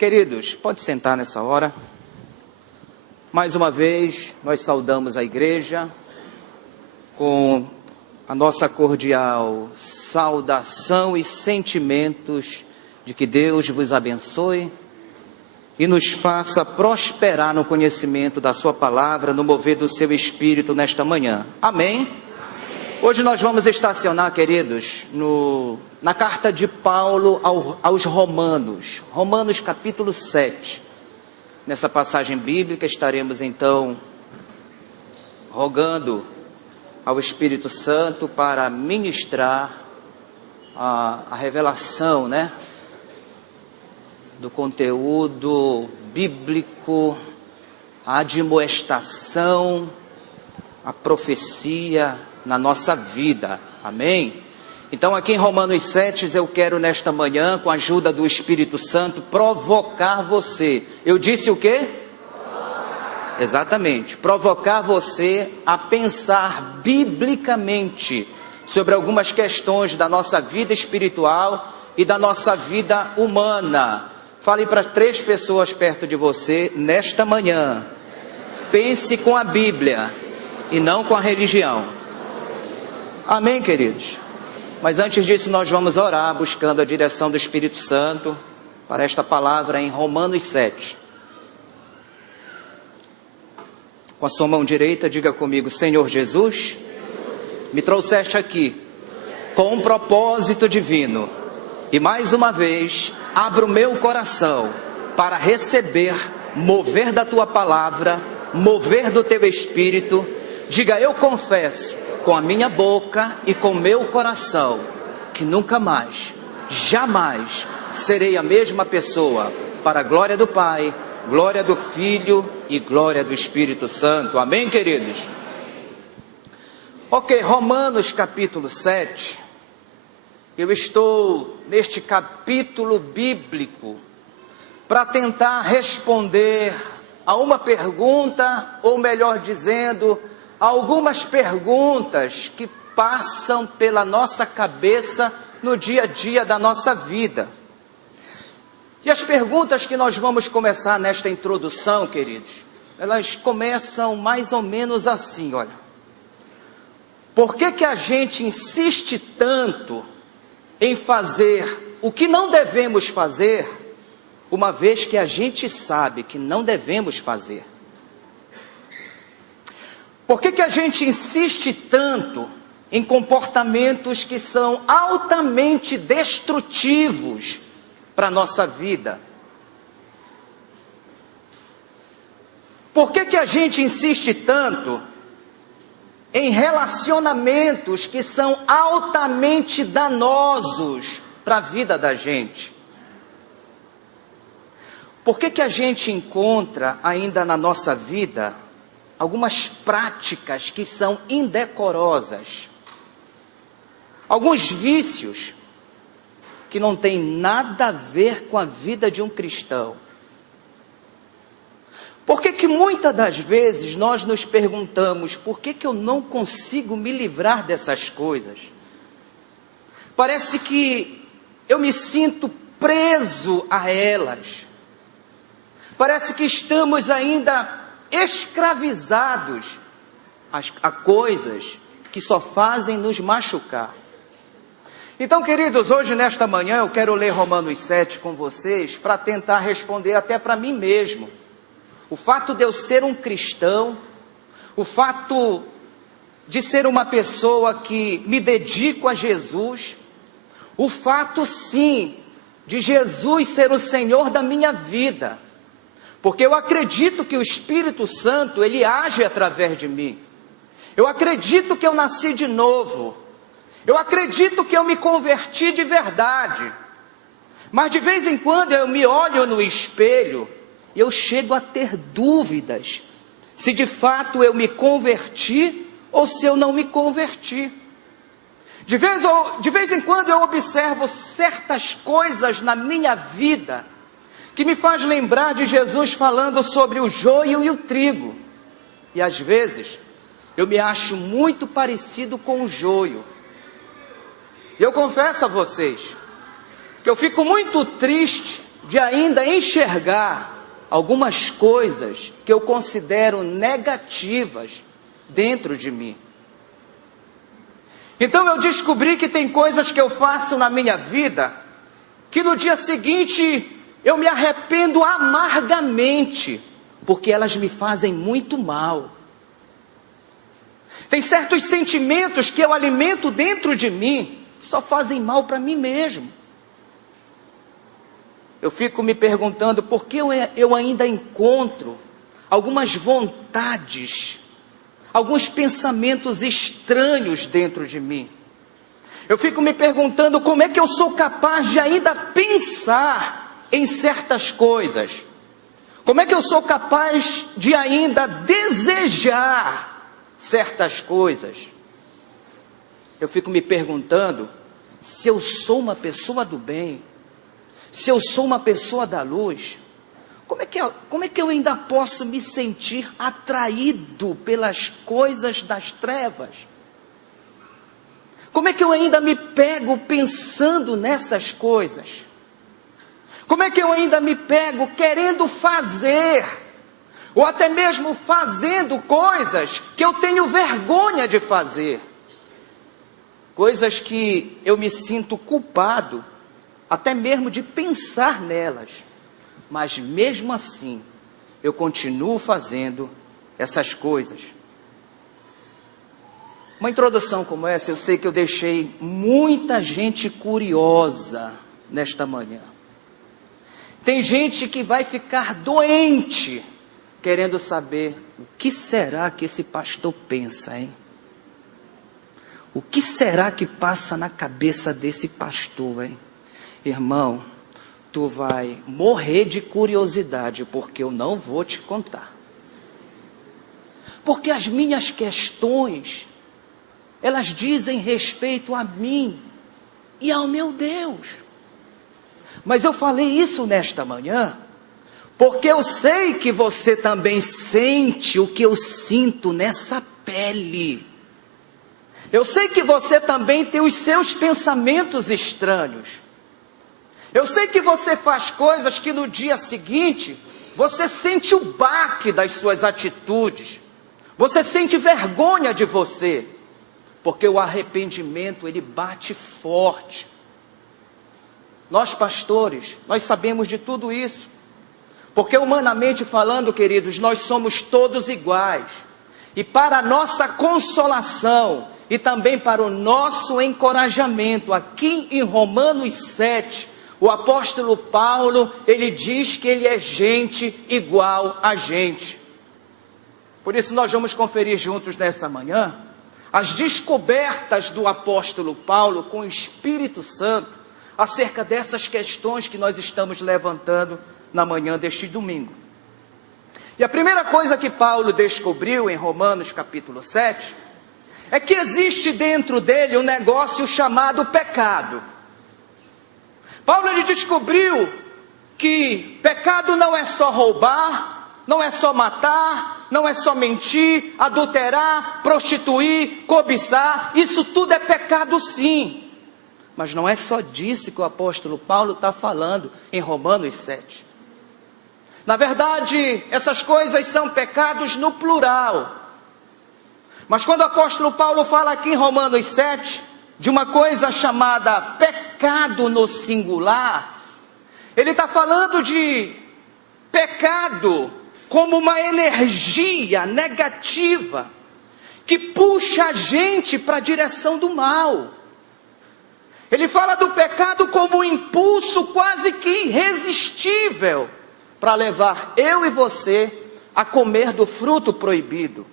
Queridos, pode sentar nessa hora. Mais uma vez, nós saudamos a igreja com a nossa cordial saudação e sentimentos de que Deus vos abençoe e nos faça prosperar no conhecimento da sua palavra, no mover do seu espírito nesta manhã. Amém? Hoje nós vamos estacionar, queridos, na carta de Paulo aos Romanos, Romanos capítulo 7. Nessa passagem bíblica estaremos então rogando ao Espírito Santo para ministrar a revelação, do conteúdo bíblico, a admoestação, a profecia na nossa vida, amém? Então aqui em Romanos 7, eu quero nesta manhã, com a ajuda do Espírito Santo, provocar você. Eu disse o quê? Provocar. Exatamente, provocar você a pensar biblicamente sobre algumas questões da nossa vida espiritual e da nossa vida humana. Fale para 3 pessoas perto de você nesta manhã. Pense com a Bíblia e não com a religião. Amém, queridos? Mas antes disso nós vamos orar buscando a direção do Espírito Santo para esta palavra em Romanos 7. Com a sua mão direita, diga comigo: Senhor Jesus, me trouxeste aqui com um propósito divino e mais uma vez abro o meu coração para receber mover da tua palavra, mover do teu Espírito. Diga: eu confesso com a minha boca e com o meu coração que nunca mais, jamais serei a mesma pessoa, para a glória do Pai, glória do Filho e glória do Espírito Santo. Amém, queridos? Ok, Romanos capítulo 7. Eu estou neste capítulo bíblico para tentar responder a uma pergunta, ou melhor dizendo, algumas perguntas que passam pela nossa cabeça no dia a dia da nossa vida. E as perguntas que nós vamos começar nesta introdução, queridos, elas começam mais ou menos assim, olha. Por que a gente insiste tanto em fazer o que não devemos fazer, uma vez que a gente sabe que não devemos fazer? Por que a gente insiste tanto em comportamentos que são altamente destrutivos para a nossa vida? Por que a gente insiste tanto em relacionamentos que são altamente danosos para a vida da gente? Por que a gente encontra ainda na nossa vida algumas práticas que são indecorosas, alguns vícios que não têm nada a ver com a vida de um cristão? Por que muitas das vezes nós nos perguntamos: por que eu não consigo me livrar dessas coisas? Parece que eu me sinto preso a elas. Parece que estamos ainda escravizados a coisas que só fazem nos machucar. Então, queridos, hoje nesta manhã eu quero ler Romanos 7 com vocês para tentar responder até para mim mesmo. O fato de eu ser um cristão, o fato de ser uma pessoa que me dedico a Jesus, o fato sim de Jesus ser o Senhor da minha vida. Porque eu acredito que o Espírito Santo, ele age através de mim. Eu acredito que eu nasci de novo. Eu acredito que eu me converti de verdade. Mas de vez em quando eu me olho no espelho e eu chego a ter dúvidas se de fato eu me converti ou se eu não me converti. De vez em quando eu observo certas coisas na minha vida que me faz lembrar de Jesus falando sobre o joio e o trigo. E às vezes eu me acho muito parecido com o joio. Eu confesso a vocês que eu fico muito triste de ainda enxergar algumas coisas que eu considero negativas dentro de mim. Então eu descobri que tem coisas que eu faço na minha vida que no dia seguinte eu me arrependo amargamente, porque elas me fazem muito mal. Tem certos sentimentos que eu alimento dentro de mim que só fazem mal para mim mesmo. Eu fico me perguntando por que eu ainda encontro algumas vontades, alguns pensamentos estranhos dentro de mim. Eu fico me perguntando como é que eu sou capaz de ainda pensar em certas coisas. Como é que eu sou capaz de ainda desejar certas coisas? Eu fico me perguntando se eu sou uma pessoa do bem, se eu sou uma pessoa da luz. Como é que eu ainda posso me sentir atraído pelas coisas das trevas? Como é que eu ainda me pego pensando nessas coisas? Como é que eu ainda me pego querendo fazer, ou até mesmo fazendo coisas que eu tenho vergonha de fazer? Coisas que eu me sinto culpado, até mesmo de pensar nelas. Mas mesmo assim, eu continuo fazendo essas coisas. Uma introdução como essa, eu sei que eu deixei muita gente curiosa nesta manhã. Tem gente que vai ficar doente, querendo saber o que será que esse pastor pensa, hein? O que será que passa na cabeça desse pastor, hein? Irmão, tu vai morrer de curiosidade, porque eu não vou te contar. Porque as minhas questões, elas dizem respeito a mim e ao meu Deus. Mas eu falei isso nesta manhã, porque eu sei que você também sente o que eu sinto nessa pele. Eu sei que você também tem os seus pensamentos estranhos. Eu sei que você faz coisas que no dia seguinte, você sente o baque das suas atitudes. Você sente vergonha de você. Porque o arrependimento, ele bate forte. Nós pastores, nós sabemos de tudo isso. Porque humanamente falando, queridos, nós somos todos iguais. E para a nossa consolação e também para o nosso encorajamento, aqui em Romanos 7, o apóstolo Paulo, ele diz que ele é gente igual a gente. Por isso nós vamos conferir juntos nessa manhã as descobertas do apóstolo Paulo com o Espírito Santo acerca dessas questões que nós estamos levantando na manhã deste domingo. E a primeira coisa que Paulo descobriu em Romanos capítulo 7 é que existe dentro dele um negócio chamado pecado. Paulo ele descobriu que pecado não é só roubar, não é só matar, não é só mentir, adulterar, prostituir, cobiçar. Isso tudo é pecado sim. Mas não é só disso que o apóstolo Paulo está falando em Romanos 7. Na verdade, essas coisas são pecados no plural. Mas quando o apóstolo Paulo fala aqui em Romanos 7, de uma coisa chamada pecado no singular, ele está falando de pecado como uma energia negativa, que puxa a gente para a direção do mal. Ele fala do pecado como um impulso quase que irresistível, para levar eu e você a comer do fruto proibido.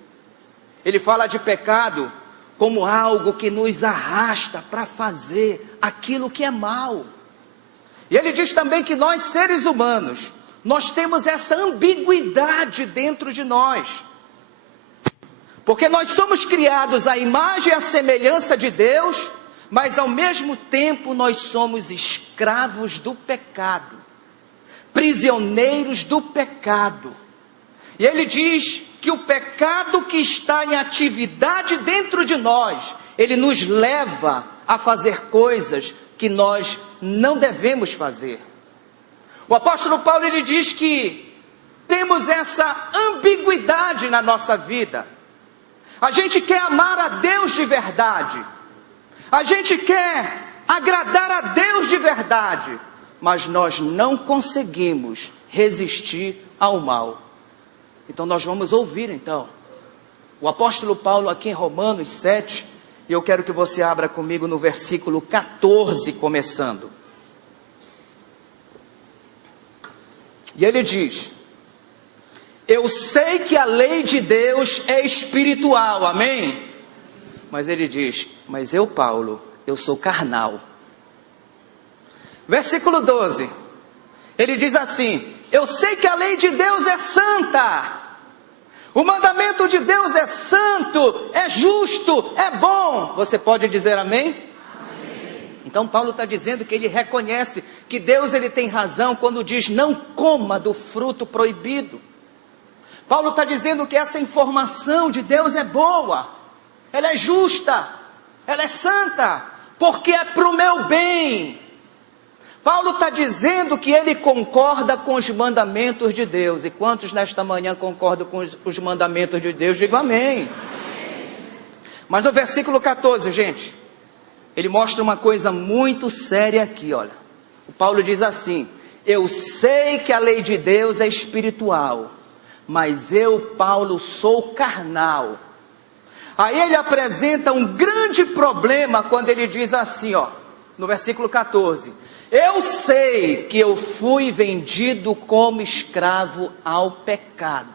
Ele fala de pecado como algo que nos arrasta para fazer aquilo que é mal. E ele diz também que nós, seres humanos, nós temos essa ambiguidade dentro de nós. Porque nós somos criados à imagem e à semelhança de Deus, mas ao mesmo tempo nós somos escravos do pecado, prisioneiros do pecado. E ele diz que o pecado que está em atividade dentro de nós, ele nos leva a fazer coisas que nós não devemos fazer. O apóstolo Paulo, ele diz que temos essa ambiguidade na nossa vida. A gente quer amar a Deus de verdade, a gente quer agradar a Deus de verdade, mas nós não conseguimos resistir ao mal. Então nós vamos ouvir então o apóstolo Paulo aqui em Romanos 7, e eu quero que você abra comigo no versículo 14, começando. E ele diz: eu sei que a lei de Deus é espiritual, amém? Mas ele diz: mas eu, Paulo, eu sou carnal. Versículo 12, ele diz assim: eu sei que a lei de Deus é santa, o mandamento de Deus é santo, é justo, é bom. Você pode dizer amém? Então Paulo está dizendo que ele reconhece que Deus, ele tem razão quando diz: não coma do fruto proibido. Paulo está dizendo que essa informação de Deus é boa, ela é justa, ela é santa, porque é para o meu bem. Paulo está dizendo que ele concorda com os mandamentos de Deus. E quantos nesta manhã concordam com os mandamentos de Deus? Digo amém. Mas no versículo 14, gente, ele mostra uma coisa muito séria aqui, olha. O Paulo diz assim: eu sei que a lei de Deus é espiritual, mas eu, Paulo, sou carnal. Aí ele apresenta um grande problema quando ele diz assim, ó, no versículo 14: eu sei que eu fui vendido como escravo ao pecado.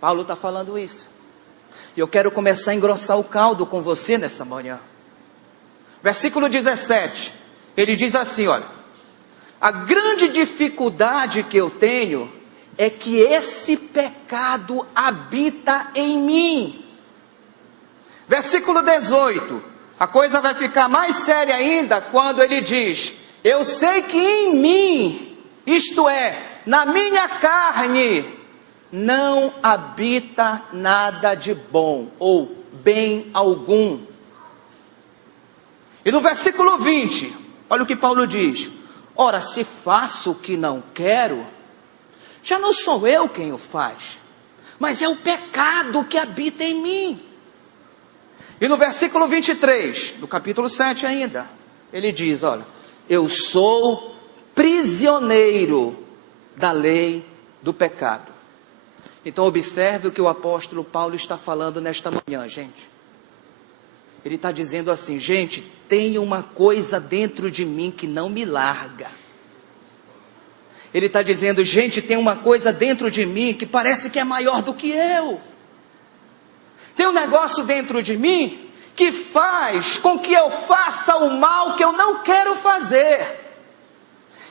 Paulo está falando isso. E eu quero começar a engrossar o caldo com você nessa manhã. Versículo 17, ele diz assim, olha: a grande dificuldade que eu tenho é que esse pecado habita em mim. Versículo 18, a coisa vai ficar mais séria ainda quando ele diz: eu sei que em mim, isto é, na minha carne, não habita nada de bom, ou bem algum. E no versículo 20, olha o que Paulo diz: ora, se faço o que não quero, já não sou eu quem o faz, mas é o pecado que habita em mim. E no versículo 23, do capítulo 7 ainda, ele diz, olha: eu sou prisioneiro da lei do pecado. Então observe o que o apóstolo Paulo está falando nesta manhã, gente. Ele está dizendo assim: gente, tem uma coisa dentro de mim que não me larga. Ele está dizendo: gente, tem uma coisa dentro de mim que parece que é maior do que eu. Tem um negócio dentro de mim que faz com que eu faça o mal que eu não quero fazer.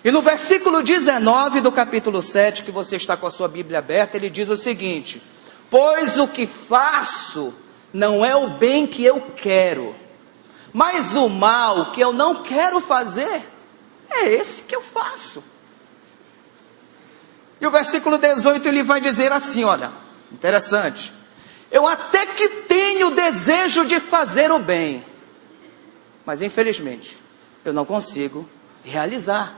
E no versículo 19 do capítulo 7, que você está com a sua Bíblia aberta, ele diz o seguinte: pois o que faço não é o bem que eu quero, mas o mal que eu não quero fazer, é esse que eu faço. E o versículo 18 ele vai dizer assim, olha, interessante: eu até que tenho desejo de fazer o bem, mas infelizmente eu não consigo realizar.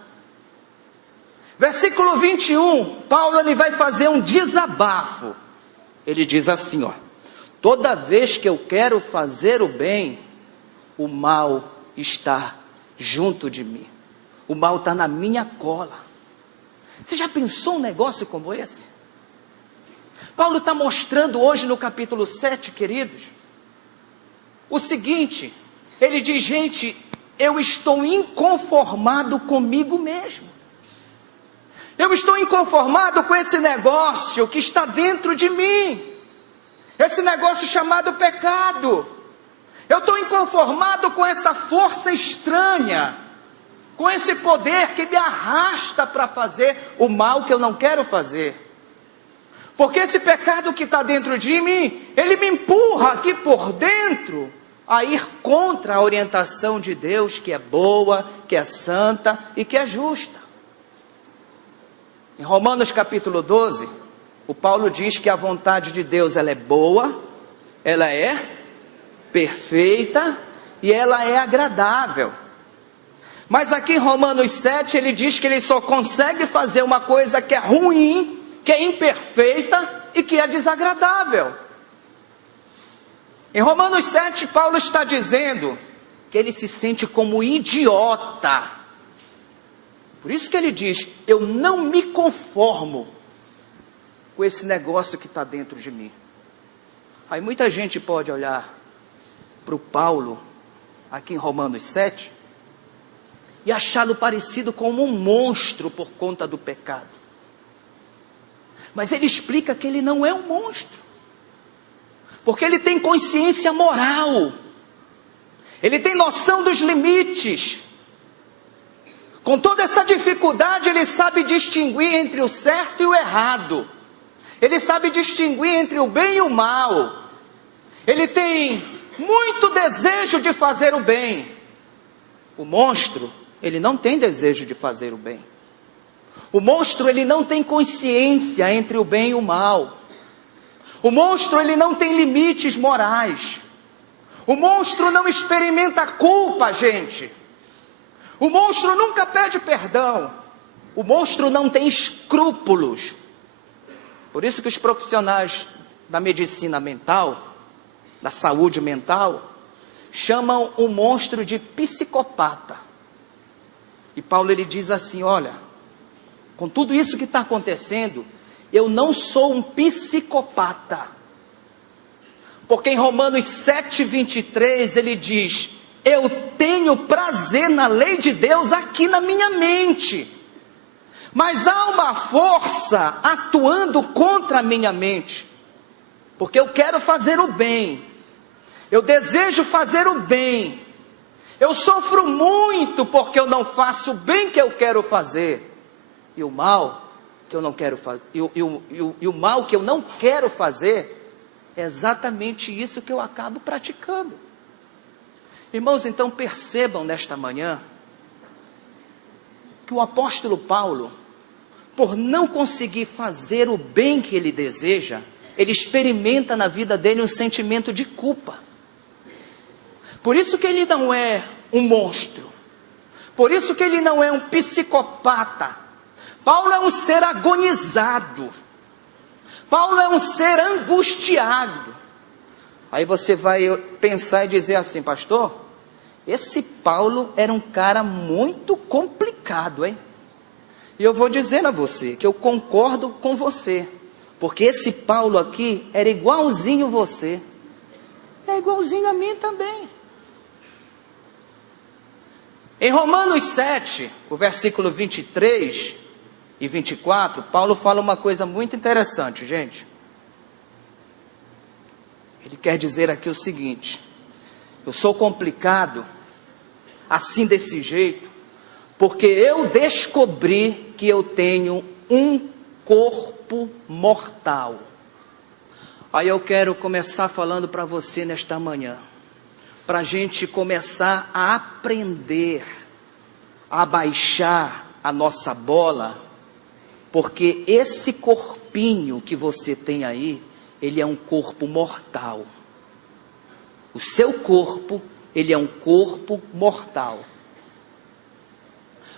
Versículo 21, Paulo ele vai fazer um desabafo. Ele diz assim, ó: toda vez que eu quero fazer o bem, o mal está junto de mim. O mal está na minha cola. Você já pensou um negócio como esse? Paulo está mostrando hoje no capítulo 7, queridos, o seguinte: ele diz, gente, eu estou inconformado comigo mesmo. Eu estou inconformado com esse negócio que está dentro de mim. Esse negócio chamado pecado. Eu estou inconformado com essa força estranha, com esse poder que me arrasta para fazer o mal que eu não quero fazer. Porque esse pecado que está dentro de mim, ele me empurra aqui por dentro a ir contra a orientação de Deus, que é boa, que é santa e que é justa. Em Romanos capítulo 12, o Paulo diz que a vontade de Deus ela é boa, ela é perfeita e ela é agradável. Mas aqui em Romanos 7, ele diz que ele só consegue fazer uma coisa que é ruim, que é imperfeita e que é desagradável. Em Romanos 7, Paulo está dizendo que ele se sente como idiota. Por isso que ele diz, eu não me conformo com esse negócio que está dentro de mim. Aí muita gente pode olhar para o Paulo, aqui em Romanos 7, e achá-lo parecido com um monstro por conta do pecado. Mas ele explica que ele não é um monstro, porque ele tem consciência moral, ele tem noção dos limites. Com toda essa dificuldade, ele sabe distinguir entre o certo e o errado, ele sabe distinguir entre o bem e o mal, ele tem muito desejo de fazer o bem. O monstro, ele não tem desejo de fazer o bem. O monstro, ele não tem consciência entre o bem e o mal. O monstro, ele não tem limites morais. O monstro não experimenta culpa, gente. O monstro nunca pede perdão. O monstro não tem escrúpulos. Por isso que os profissionais da medicina mental, da saúde mental, chamam o monstro de psicopata. E Paulo, ele diz assim, olha, com tudo isso que está acontecendo, eu não sou um psicopata. Porque em Romanos 7, 23, ele diz, eu tenho prazer na lei de Deus aqui na minha mente. Mas há uma força atuando contra a minha mente. Porque eu quero fazer o bem. Eu desejo fazer o bem. Eu sofro muito porque eu não faço o bem que eu quero fazer. E o mal que eu não quero fazer, e o mal que eu não quero fazer, é exatamente isso que eu acabo praticando. Irmãos, então percebam nesta manhã, que o apóstolo Paulo, por não conseguir fazer o bem que ele deseja, ele experimenta na vida dele um sentimento de culpa. Por isso que ele não é um monstro. Por isso que ele não é um psicopata. Paulo é um ser agonizado. Paulo é um ser angustiado. Aí você vai pensar e dizer assim, pastor, esse Paulo era um cara muito complicado, hein? E eu vou dizer a você que eu concordo com você. Porque esse Paulo aqui era igualzinho você. É igualzinho a mim também. Em Romanos 7, o versículo 23 e 24, Paulo fala uma coisa muito interessante, gente. Ele quer dizer aqui o seguinte, eu sou complicado, assim desse jeito, porque eu descobri que eu tenho um corpo mortal. Aí eu quero começar falando para você nesta manhã, para a gente começar a aprender, a baixar a nossa bola, porque esse corpinho que você tem aí, ele é um corpo mortal. O seu corpo, ele é um corpo mortal.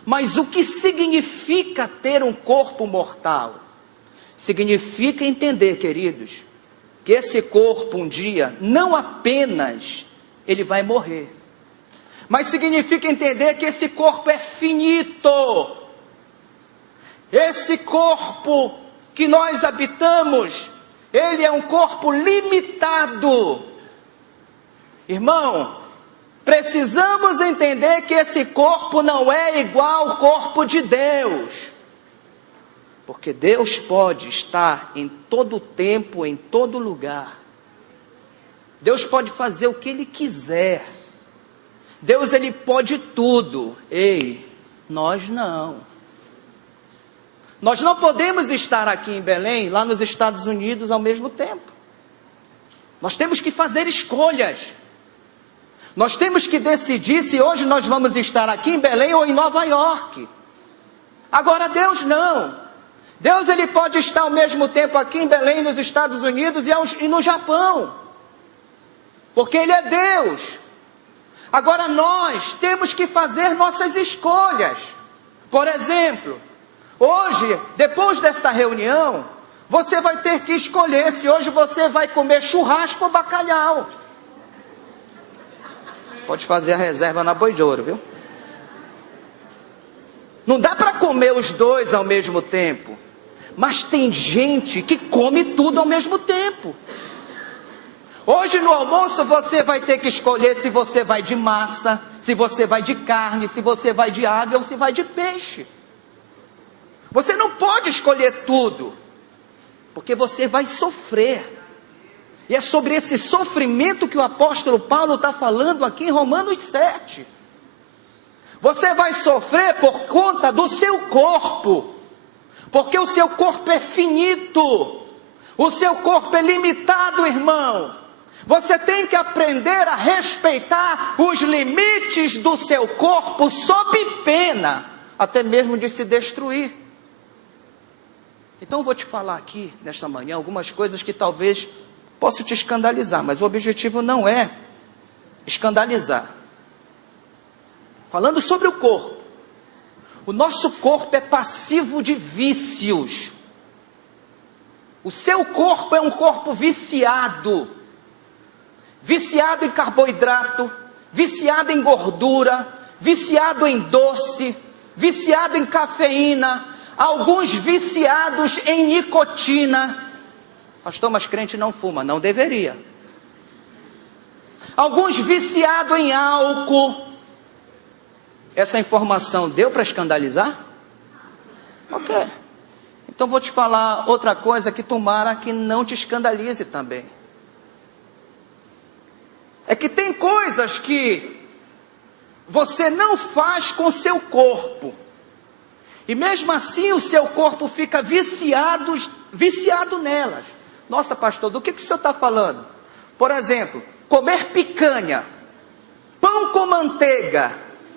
Mas o que significa ter um corpo mortal? Significa entender, queridos, que esse corpo um dia, não apenas ele vai morrer, mas significa entender que esse corpo é finito. Esse corpo que nós habitamos, ele é um corpo limitado. Irmão, precisamos entender que esse corpo não é igual ao corpo de Deus. Porque Deus pode estar em todo tempo, em todo lugar. Deus pode fazer o que Ele quiser. Deus, Ele pode tudo. Ei, nós não. Nós não podemos estar aqui em Belém, lá nos Estados Unidos ao mesmo tempo. Nós temos que fazer escolhas. Nós temos que decidir se hoje nós vamos estar aqui em Belém ou em Nova York. Agora Deus não. Deus, Ele pode estar ao mesmo tempo aqui em Belém, nos Estados Unidos e no Japão. Porque Ele é Deus. Agora nós temos que fazer nossas escolhas. Por exemplo, hoje, depois desta reunião, você vai ter que escolher se hoje você vai comer churrasco ou bacalhau. Pode fazer a reserva na Boi de Ouro, viu? Não dá para comer os dois ao mesmo tempo. Mas tem gente que come tudo ao mesmo tempo. Hoje no almoço você vai ter que escolher se você vai de massa, se você vai de carne, se você vai de ave ou se vai de peixe. Você não pode escolher tudo, porque você vai sofrer. E é sobre esse sofrimento que o apóstolo Paulo está falando aqui em Romanos 7. Você vai sofrer por conta do seu corpo, porque o seu corpo é finito, o seu corpo é limitado, irmão. Você tem que aprender a respeitar os limites do seu corpo sob pena, até mesmo de se destruir. Então eu vou te falar aqui, nesta manhã, algumas coisas que talvez possam te escandalizar, mas o objetivo não é escandalizar. Falando sobre o corpo, o nosso corpo é passivo de vícios. O seu corpo é um corpo viciado. Viciado em carboidrato, viciado em gordura, viciado em doce, viciado em cafeína, alguns viciados em nicotina. Pastor, mas crente não fuma, não deveria. Alguns viciados em álcool. Essa informação deu para escandalizar? Ok. Então vou te falar outra coisa que tomara que não te escandalize também. É que tem coisas que você não faz com o seu corpo. E mesmo assim o seu corpo fica viciado nelas. Nossa, pastor, do que o senhor está falando? Por exemplo, comer picanha, pão com manteiga,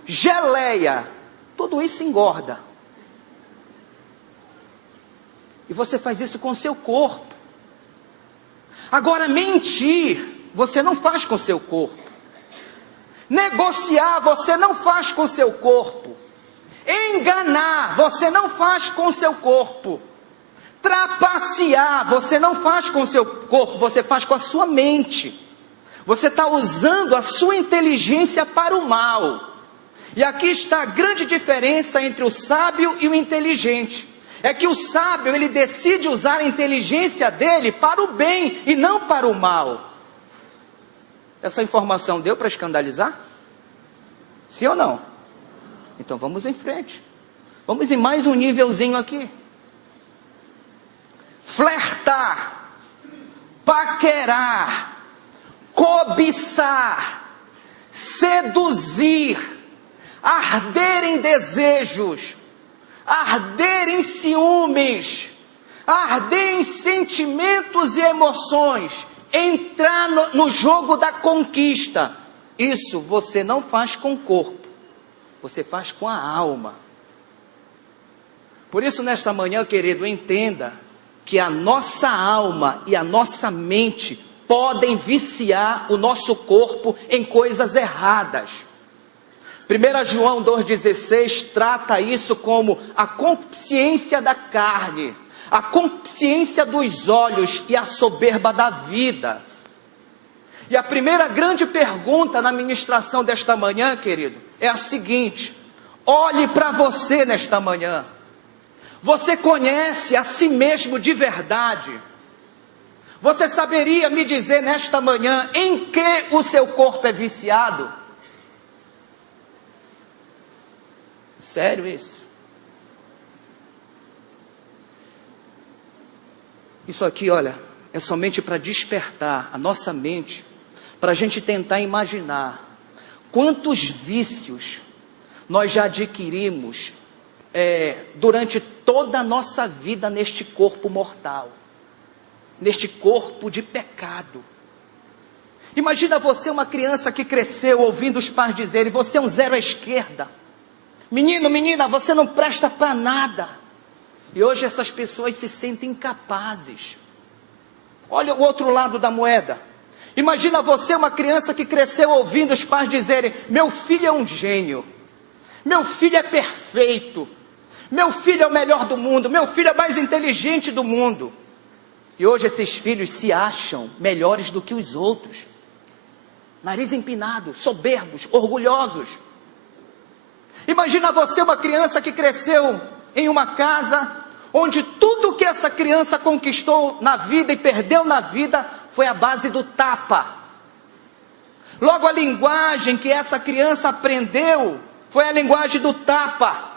geleia, tudo isso engorda. E você faz isso com o seu corpo. Agora, mentir, você não faz com o seu corpo. Negociar, você não faz com o seu corpo. Enganar, você não faz com o seu corpo. Trapacear, você não faz com o seu corpo, você faz com a sua mente. Você está usando a sua inteligência para o mal. E aqui está a grande diferença entre o sábio e o inteligente. É que o sábio, ele decide usar a inteligência dele para o bem e não para o mal. Essa informação deu para escandalizar? Sim ou não? Então vamos em frente. Vamos em mais um nívelzinho aqui. Flertar, paquerar, cobiçar, seduzir, arder em desejos, arder em ciúmes, arder em sentimentos e emoções, entrar no jogo da conquista. Isso você não faz com o corpo, você faz com a alma. Por isso, nesta manhã, querido, entenda que a nossa alma e a nossa mente podem viciar o nosso corpo em coisas erradas. 1 João 2,16 trata isso como a consciência da carne, a consciência dos olhos e a soberba da vida. E a primeira grande pergunta na ministração desta manhã, querido, é a seguinte: olhe para você nesta manhã. Você conhece a si mesmo de verdade? Você saberia me dizer nesta manhã em que o seu corpo é viciado? Sério isso? Isso aqui, olha, é somente para despertar a nossa mente, para a gente tentar imaginar quantos vícios nós já adquirimos durante toda a nossa vida neste corpo mortal, neste corpo de pecado. Imagina você, uma criança que cresceu ouvindo os pais dizerem: você é um zero à esquerda, menino, menina, você não presta para nada. E hoje essas pessoas se sentem incapazes. Olha o outro lado da moeda. Imagina você, uma criança que cresceu ouvindo os pais dizerem: meu filho é um gênio, meu filho é perfeito, meu filho é o melhor do mundo, meu filho é o mais inteligente do mundo. E hoje esses filhos se acham melhores do que os outros. Nariz empinado, soberbos, orgulhosos. Imagina você, uma criança que cresceu em uma casa onde tudo que essa criança conquistou na vida e perdeu na vida foi a base do tapa. Logo, a linguagem que essa criança aprendeu foi a linguagem do tapa.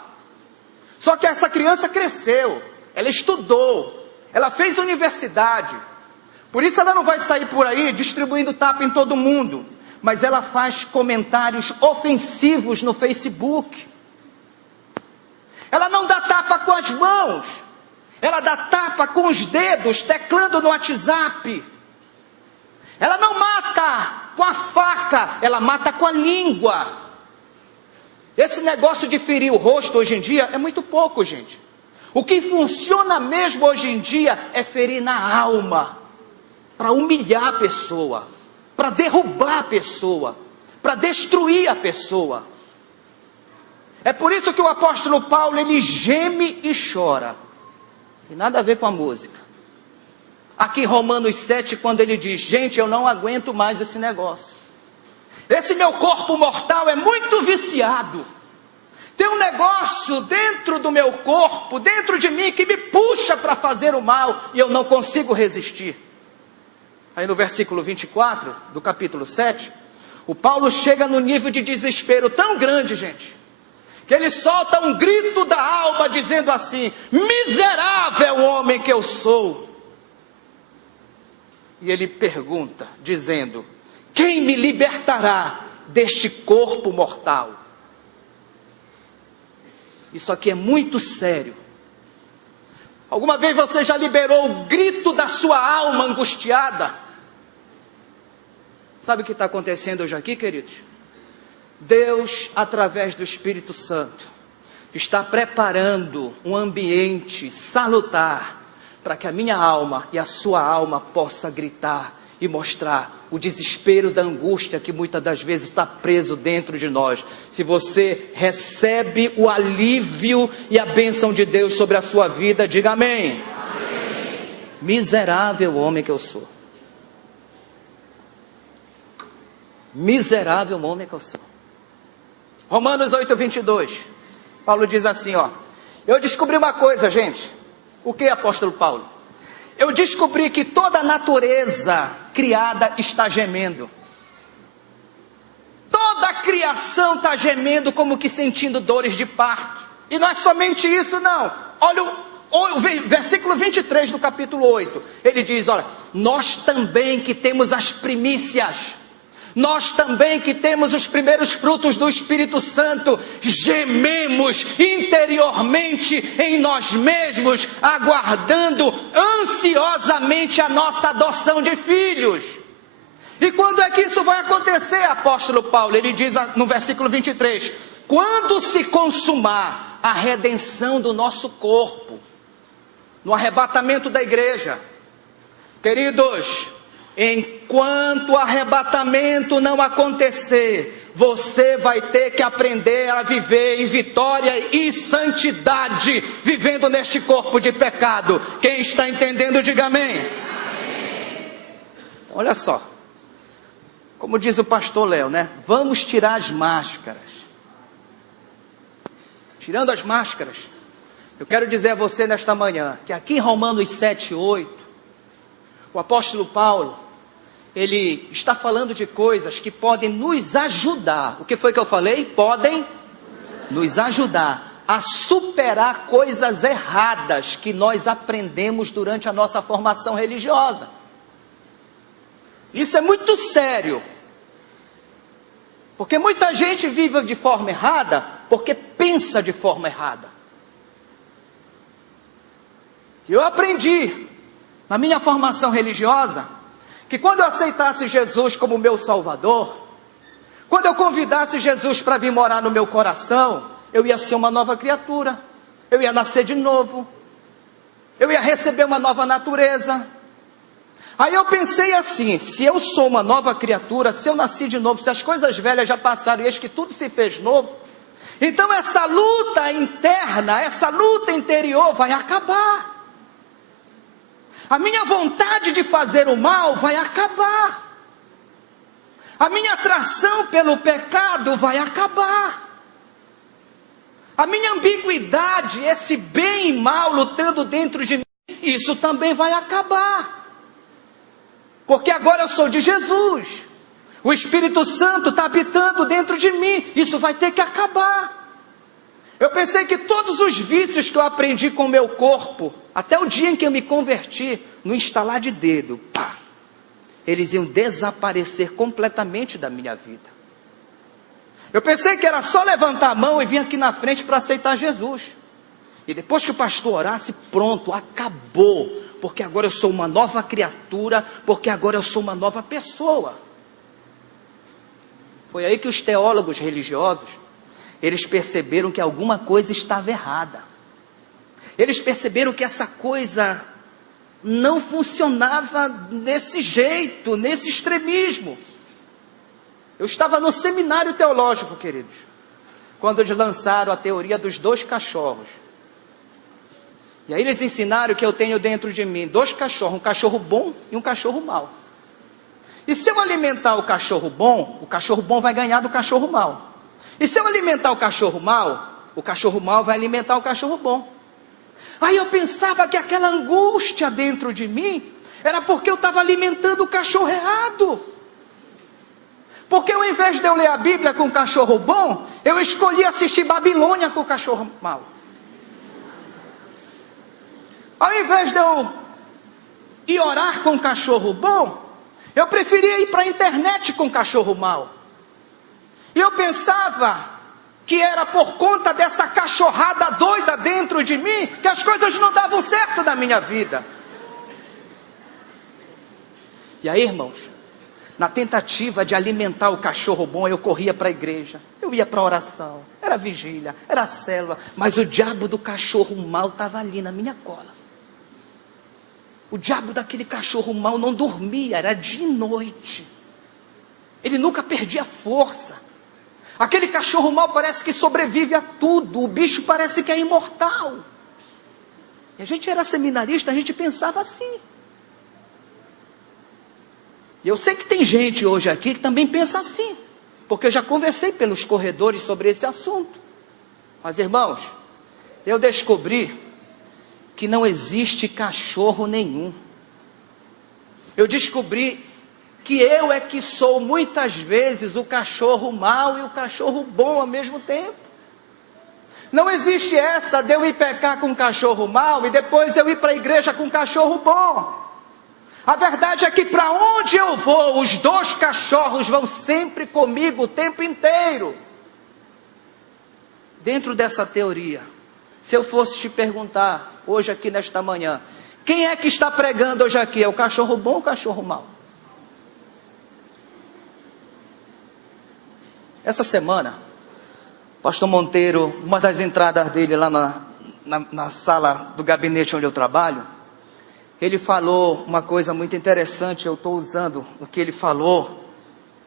Só que essa criança cresceu, ela estudou, ela fez universidade. Por isso ela não vai sair por aí distribuindo tapa em todo mundo, mas ela faz comentários ofensivos no Facebook. Ela não dá tapa com as mãos, ela dá tapa com os dedos, teclando no WhatsApp. Ela não mata com a faca, ela mata com a língua. Esse negócio de ferir o rosto hoje em dia é muito pouco, gente. O que funciona mesmo hoje em dia é ferir na alma, para humilhar a pessoa, para derrubar a pessoa, para destruir a pessoa. É por isso que o apóstolo Paulo, ele geme e chora. Tem nada a ver com a música. Aqui em Romanos 7, quando ele diz: gente, eu não aguento mais esse negócio. Esse meu corpo mortal é muito viciado. Tem um negócio dentro do meu corpo, dentro de mim, que me puxa para fazer o mal, e eu não consigo resistir. Aí no versículo 24, do capítulo 7, o Paulo chega no nível de desespero tão grande, gente, que ele solta um grito da alma, dizendo assim: miserável homem que eu sou. E ele pergunta, dizendo: quem me libertará deste corpo mortal? Isso aqui é muito sério. Alguma vez você já liberou o grito da sua alma angustiada? Sabe o que está acontecendo hoje aqui, queridos? Deus, através do Espírito Santo, está preparando um ambiente salutar para que a minha alma e a sua alma possa gritar e mostrar o desespero da angústia que muitas das vezes está preso dentro de nós. Se você recebe o alívio e a bênção de Deus sobre a sua vida, diga amém. Amém. Miserável homem que eu sou. Miserável homem que eu sou. Romanos 8:22. Paulo diz assim, ó: eu descobri uma coisa, gente. O que, apóstolo Paulo? Eu descobri que toda a natureza criada está gemendo. Toda a criação está gemendo, como que sentindo dores de parto. E não é somente isso, não. Olha o versículo 23 do capítulo 8. Ele diz, olha: nós também que temos as primícias, nós também que temos os primeiros frutos do Espírito Santo, gememos interiormente em nós mesmos, aguardando ansiosamente a nossa adoção de filhos. E quando é que isso vai acontecer, apóstolo Paulo? Ele diz no versículo 23, quando se consumar a redenção do nosso corpo, no arrebatamento da igreja. Queridos, enquanto o arrebatamento não acontecer, você vai ter que aprender a viver em vitória e santidade, vivendo neste corpo de pecado. Quem está entendendo, diga amém. Amém. Olha só, como diz o pastor Léo, né? Vamos tirar as máscaras. Tirando as máscaras, eu quero dizer a você nesta manhã, que aqui em Romanos 7:8, o apóstolo Paulo, ele está falando de coisas que podem nos ajudar. O que foi que eu falei? Podem nos ajudar a superar coisas erradas que nós aprendemos durante a nossa formação religiosa. Isso é muito sério. Porque muita gente vive de forma errada, porque pensa de forma errada. Eu aprendi na minha formação religiosa, que quando eu aceitasse Jesus como meu Salvador, quando eu convidasse Jesus para vir morar no meu coração, eu ia ser uma nova criatura, eu ia nascer de novo, eu ia receber uma nova natureza. Aí eu pensei assim, se eu sou uma nova criatura, se eu nasci de novo, se as coisas velhas já passaram e eis que tudo se fez novo, então essa luta interna, essa luta interior vai acabar. A minha vontade de fazer o mal vai acabar. A minha atração pelo pecado vai acabar. A minha ambiguidade, esse bem e mal lutando dentro de mim, isso também vai acabar. Porque agora eu sou de Jesus. O Espírito Santo está habitando dentro de mim. Isso vai ter que acabar. Eu pensei que todos os vícios que eu aprendi com o meu corpo, até o dia em que eu me converti, no instalar de dedo, pá, eles iam desaparecer completamente da minha vida. Eu pensei que era só levantar a mão e vir aqui na frente para aceitar Jesus. E depois que o pastor orasse, pronto, acabou. Porque agora eu sou uma nova criatura, porque agora eu sou uma nova pessoa. Foi aí que os teólogos religiosos, eles perceberam que alguma coisa estava errada. Eles perceberam que essa coisa não funcionava desse jeito, nesse extremismo. Eu estava no seminário teológico, queridos, quando eles lançaram a teoria dos 2 cachorros. E aí eles ensinaram que eu tenho dentro de mim 2 cachorros, um cachorro bom e um cachorro mau. E se eu alimentar o cachorro bom vai ganhar do cachorro mau. E se eu alimentar o cachorro mau vai alimentar o cachorro bom. Aí eu pensava que aquela angústia dentro de mim era porque eu estava alimentando o cachorro errado. Porque ao invés de eu ler a Bíblia com o cachorro bom, eu escolhi assistir Babilônia com o cachorro mau. Ao invés de eu ir orar com o cachorro bom, eu preferia ir para a internet com o cachorro mau. E eu pensava que era por conta dessa cachorrada doida dentro de mim, que as coisas não davam certo na minha vida. E aí, irmãos, na tentativa de alimentar o cachorro bom, eu corria para a igreja, eu ia para a oração, era vigília, era célula, mas o diabo do cachorro mau estava ali na minha cola. O diabo daquele cachorro mau não dormia, era de noite. Ele nunca perdia força. Aquele cachorro mau parece que sobrevive a tudo. O bicho parece que é imortal. E a gente era seminarista, a gente pensava assim. E eu sei que tem gente hoje aqui que também pensa assim. Porque eu já conversei pelos corredores sobre esse assunto. Mas irmãos, eu descobri que não existe cachorro nenhum. Eu descobri que eu é que sou muitas vezes o cachorro mau e o cachorro bom ao mesmo tempo. Não existe essa de eu ir pecar com um cachorro mau e depois eu ir para a igreja com um cachorro bom. A verdade é que para onde eu vou, os 2 cachorros vão sempre comigo o tempo inteiro. Dentro dessa teoria, se eu fosse te perguntar hoje aqui nesta manhã, quem é que está pregando hoje aqui? É o cachorro bom ou o cachorro mau? Essa semana, o pastor Monteiro, uma das entradas dele lá na sala do gabinete onde eu trabalho, ele falou uma coisa muito interessante. Eu estou usando o que ele falou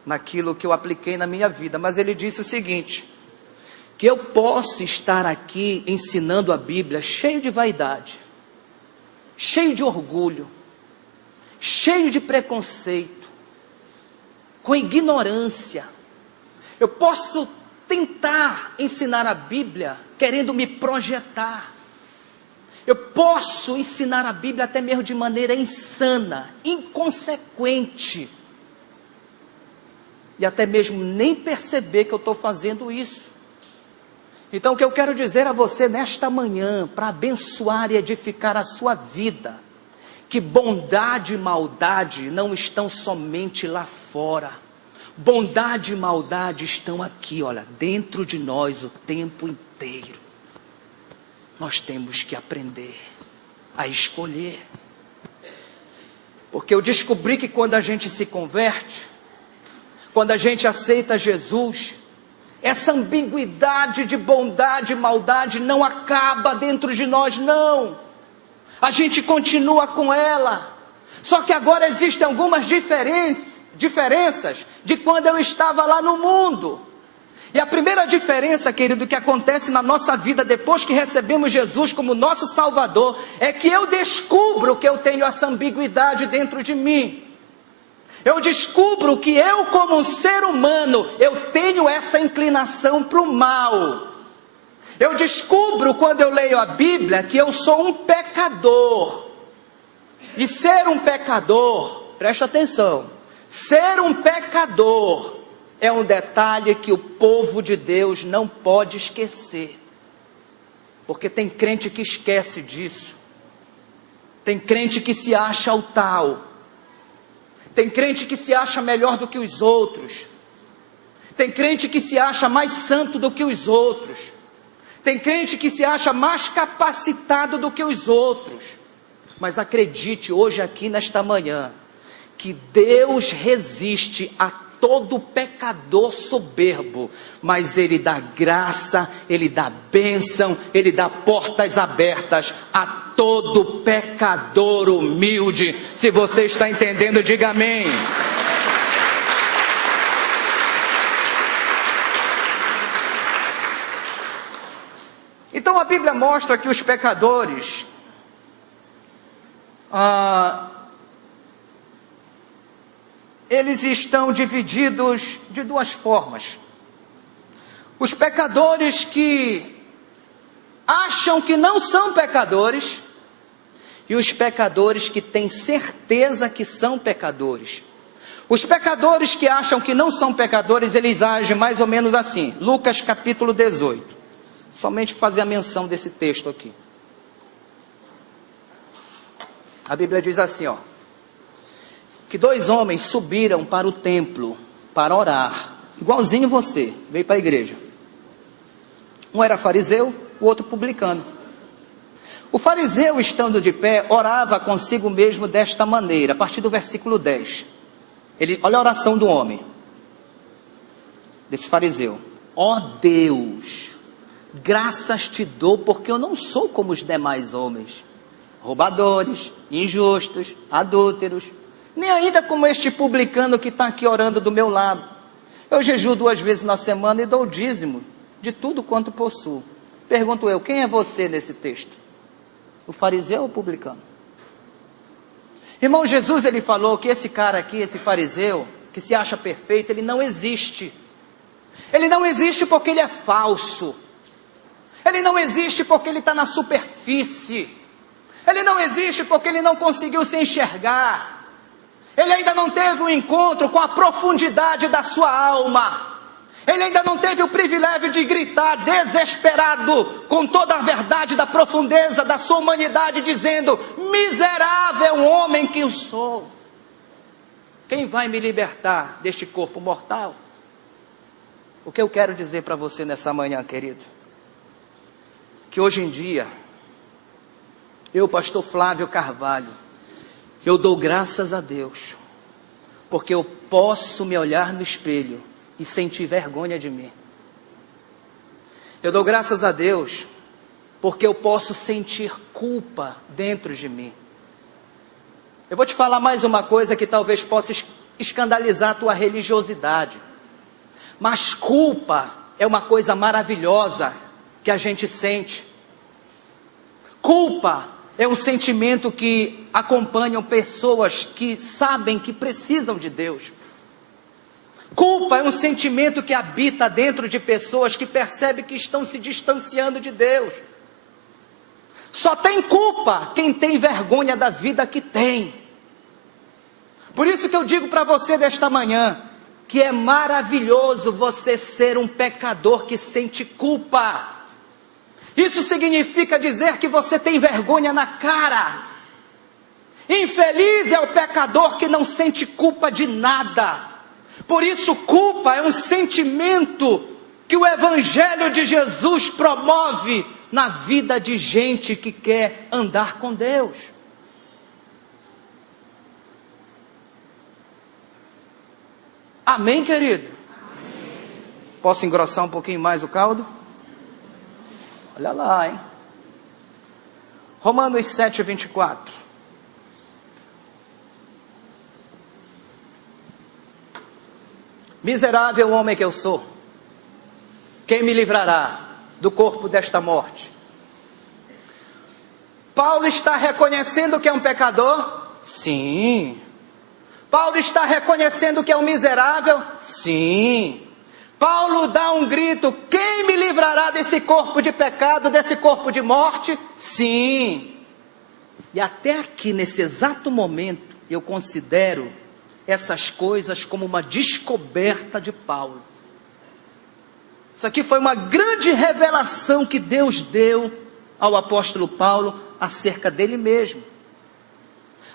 naquilo que eu apliquei na minha vida, mas ele disse o seguinte: que eu posso estar aqui ensinando a Bíblia cheio de vaidade, cheio de orgulho, cheio de preconceito, com ignorância. Eu posso tentar ensinar a Bíblia querendo me projetar. Eu posso ensinar a Bíblia até mesmo de maneira insana, inconsequente. E até mesmo nem perceber que eu estou fazendo isso. Então o que eu quero dizer a você nesta manhã, para abençoar e edificar a sua vida, que bondade e maldade não estão somente lá fora. Bondade e maldade estão aqui, olha, dentro de nós o tempo inteiro. Nós temos que aprender a escolher. Porque eu descobri que quando a gente se converte, quando a gente aceita Jesus, essa ambiguidade de bondade e maldade não acaba dentro de nós, não. A gente continua com ela. Só que agora existem algumas diferenças de quando eu estava lá no mundo. E a primeira diferença, querido, que acontece na nossa vida depois que recebemos Jesus como nosso Salvador, é que eu descubro que eu tenho essa ambiguidade dentro de mim. Eu descubro que eu, como um ser humano, eu tenho essa inclinação para o mal. Eu descubro, quando eu leio a Bíblia, que eu sou um pecador. E ser um pecador, preste atenção, ser um pecador é um detalhe que o povo de Deus não pode esquecer. Porque tem crente que esquece disso. Tem crente que se acha o tal. Tem crente que se acha melhor do que os outros. Tem crente que se acha mais santo do que os outros. Tem crente que se acha mais capacitado do que os outros. Mas acredite hoje aqui nesta manhã, que Deus resiste a todo pecador soberbo, mas Ele dá graça, Ele dá bênção, Ele dá portas abertas a todo pecador humilde. Se você está entendendo, diga amém. Então a Bíblia mostra que os pecadores eles estão divididos de duas formas. Os pecadores que acham que não são pecadores e os pecadores que têm certeza que são pecadores. Os pecadores que acham que não são pecadores, eles agem mais ou menos assim. Lucas capítulo 18. Somente fazer a menção desse texto aqui. A Bíblia diz assim, que 2 homens subiram para o templo para orar, igualzinho você, veio para a igreja. Um era fariseu, o outro publicano. O fariseu, estando de pé, orava consigo mesmo desta maneira, a partir do versículo 10. Olha a oração do homem, desse fariseu. Ó Deus, graças te dou, porque eu não sou como os demais homens, roubadores, injustos, adúlteros, nem ainda como este publicano que está aqui orando do meu lado. Eu jejuo 2 vezes na semana e dou o dízimo de tudo quanto possuo. Pergunto eu, quem é você nesse texto? O fariseu ou o publicano? Irmão, Jesus, ele falou que esse cara aqui, esse fariseu, que se acha perfeito, ele não existe. Ele não existe porque ele é falso. Ele não existe porque ele está na superfície. Ele não existe porque ele não conseguiu se enxergar. Ele ainda não teve um encontro com a profundidade da sua alma. Ele ainda não teve o privilégio de gritar desesperado, com toda a verdade da profundeza da sua humanidade, dizendo: miserável homem que eu sou. Quem vai me libertar deste corpo mortal? O que eu quero dizer para você nessa manhã, querido? Que hoje em dia, eu, pastor Flávio Carvalho, eu dou graças a Deus, porque eu posso me olhar no espelho e sentir vergonha de mim. Eu dou graças a Deus, porque eu posso sentir culpa dentro de mim. Eu vou te falar mais uma coisa que talvez possa escandalizar a tua religiosidade. Mas culpa é uma coisa maravilhosa que a gente sente. Culpa é um sentimento que acompanham pessoas que sabem que precisam de Deus. Culpa é um sentimento que habita dentro de pessoas que percebem que estão se distanciando de Deus. Só tem culpa quem tem vergonha da vida que tem. Por isso que eu digo para você desta manhã, que é maravilhoso você ser um pecador que sente culpa. Isso significa dizer que você tem vergonha na cara. Infeliz é o pecador que não sente culpa de nada. Por isso, culpa é um sentimento que o Evangelho de Jesus promove na vida de gente que quer andar com Deus. Amém, querido? Amém. Posso engrossar um pouquinho mais o caldo? Olha lá, hein? Romanos 7:24. Miserável homem que eu sou, quem me livrará do corpo desta morte? Paulo está reconhecendo que é um pecador? Sim. Paulo está reconhecendo que é um miserável? Sim. Paulo dá um grito: quem me livrará desse corpo de pecado, desse corpo de morte? Sim. E até aqui, nesse exato momento, eu considero essas coisas como uma descoberta de Paulo. Isso aqui foi uma grande revelação que Deus deu ao apóstolo Paulo acerca dele mesmo.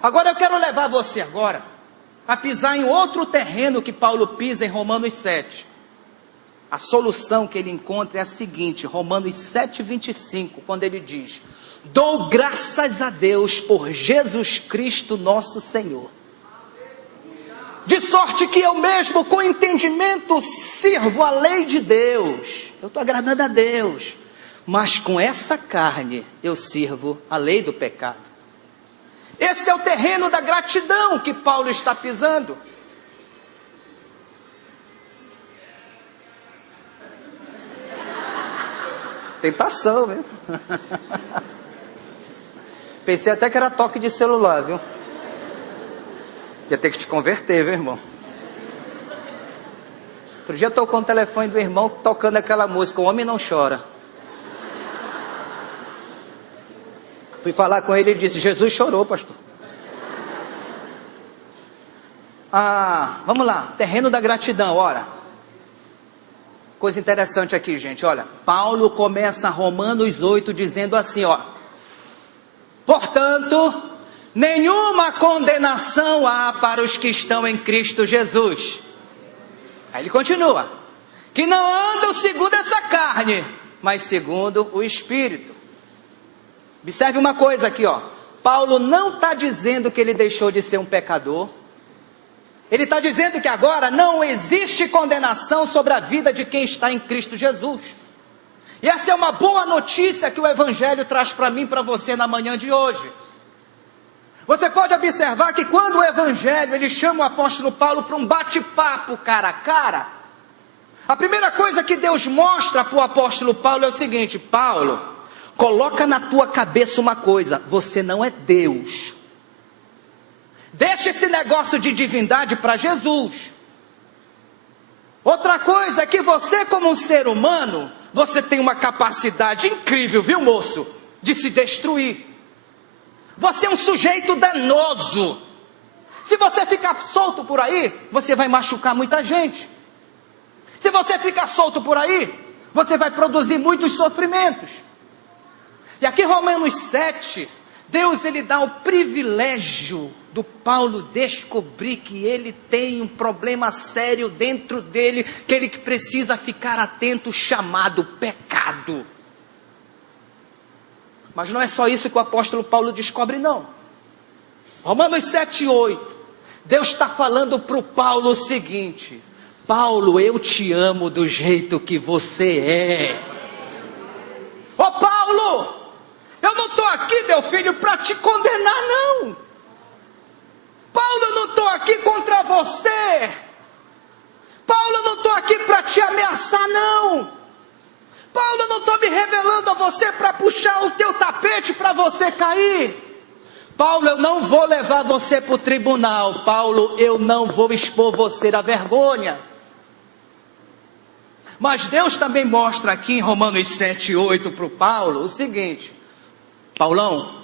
Agora eu quero levar você a pisar em outro terreno que Paulo pisa em Romanos 7. A solução que ele encontra é a seguinte, Romanos 7:25, quando ele diz: dou graças a Deus por Jesus Cristo nosso Senhor, de sorte que eu mesmo com entendimento sirvo a lei de Deus. Eu estou agradando a Deus, mas com essa carne eu sirvo a lei do pecado. Esse é o terreno da gratidão que Paulo está pisando. Tentação, viu? Pensei até que era toque de celular, viu? Ia ter que te converter, viu, irmão? Outro dia tocou no telefone do irmão tocando aquela música, O Homem Não Chora. Fui falar com ele e disse: Jesus chorou, pastor. Vamos lá, terreno da gratidão, ora. Coisa interessante aqui, gente, olha. Paulo começa Romanos 8 dizendo assim, ó: portanto, nenhuma condenação há para os que estão em Cristo Jesus. Aí ele continua: que não andam segundo essa carne, mas segundo o Espírito. Observe uma coisa aqui, ó. Paulo não está dizendo que ele deixou de ser um pecador. Ele está dizendo que agora não existe condenação sobre a vida de quem está em Cristo Jesus. E essa é uma boa notícia que o Evangelho traz para mim e para você na manhã de hoje. Você pode observar que quando o Evangelho ele chama o apóstolo Paulo para um bate-papo cara a cara, a primeira coisa que Deus mostra para o apóstolo Paulo é o seguinte: Paulo, coloca na tua cabeça uma coisa, você não é Deus. Deixa esse negócio de divindade para Jesus. Outra coisa é que você, como um ser humano, você tem uma capacidade incrível, viu, moço? De se destruir. Você é um sujeito danoso. Se você ficar solto por aí, você vai machucar muita gente. Se você ficar solto por aí, você vai produzir muitos sofrimentos. E aqui em Romanos 7, Deus ele dá o privilégio do Paulo descobrir que ele tem um problema sério dentro dele, que ele precisa ficar atento, chamado pecado. Mas não é só isso que o apóstolo Paulo descobre, não. Romanos 7:8, Deus está falando para o Paulo o seguinte: Paulo, eu te amo do jeito que você é. Ô Paulo, eu não estou aqui, meu filho, para te condenar, não. Paulo, eu não estou aqui contra você. Paulo, eu não estou aqui para te ameaçar, não. Paulo, eu não estou me revelando a você para puxar o teu tapete para você cair. Paulo, eu não vou levar você para o tribunal. Paulo, eu não vou expor você à vergonha. Mas Deus também mostra aqui em Romanos 7:8 para o Paulo o seguinte: Paulão,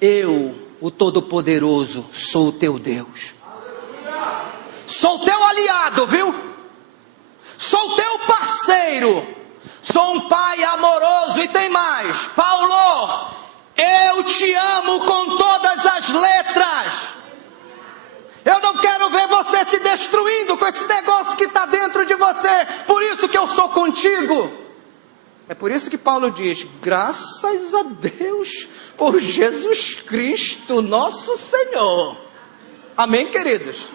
eu, o Todo-Poderoso, sou o teu Deus. Sou teu aliado, viu? Sou teu parceiro. Sou um pai amoroso e tem mais. Paulo, eu te amo com todas as letras. Eu não quero ver você se destruindo com esse negócio que está dentro de você. Por isso que eu sou contigo. É por isso que Paulo diz: graças a Deus por Jesus Cristo nosso Senhor. Amém, queridos?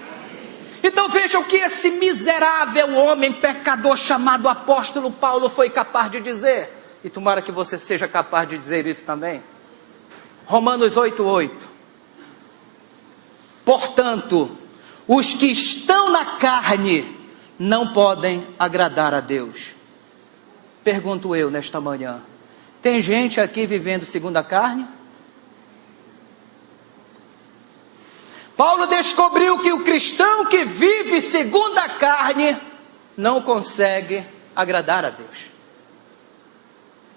Então vejam o que esse miserável homem pecador chamado apóstolo Paulo foi capaz de dizer. E tomara que você seja capaz de dizer isso também. Romanos 8:8. Portanto, os que estão na carne não podem agradar a Deus. Pergunto eu nesta manhã, tem gente aqui vivendo segundo a carne? Paulo descobriu que o cristão que vive segundo a carne não consegue agradar a Deus.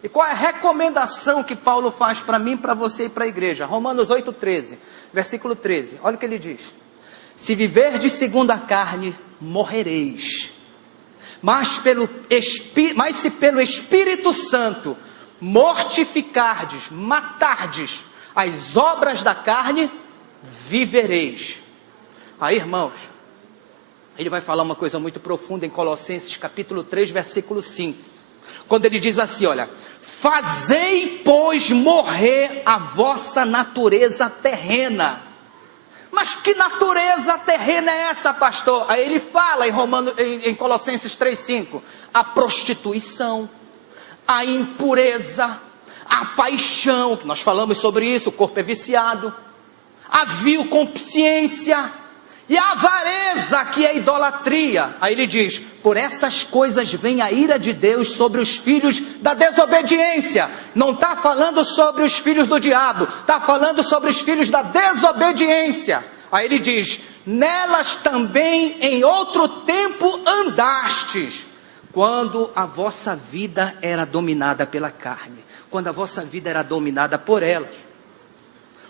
E qual é a recomendação que Paulo faz para mim, para você e para a igreja? Romanos 8,13, versículo 13, olha o que ele diz: se viverdes segundo a carne, morrereis, mas se pelo Espírito Santo mortificardes, matardes as obras da carne, vivereis. Aí, irmãos, ele vai falar uma coisa muito profunda em Colossenses capítulo 3, versículo 5, quando ele diz assim, olha: fazei, pois, morrer a vossa natureza terrena. Mas que natureza terrena é essa, pastor? Aí ele fala em Colossenses 3,5, a prostituição, a impureza, a paixão, que nós falamos sobre isso, o corpo é viciado, a vil consciência e a avareza, que é a idolatria. Aí ele diz: por essas coisas vem a ira de Deus sobre os filhos da desobediência. Não está falando sobre os filhos do diabo, está falando sobre os filhos da desobediência. Aí ele diz: nelas também em outro tempo andastes, quando a vossa vida era dominada pela carne, quando a vossa vida era dominada por elas.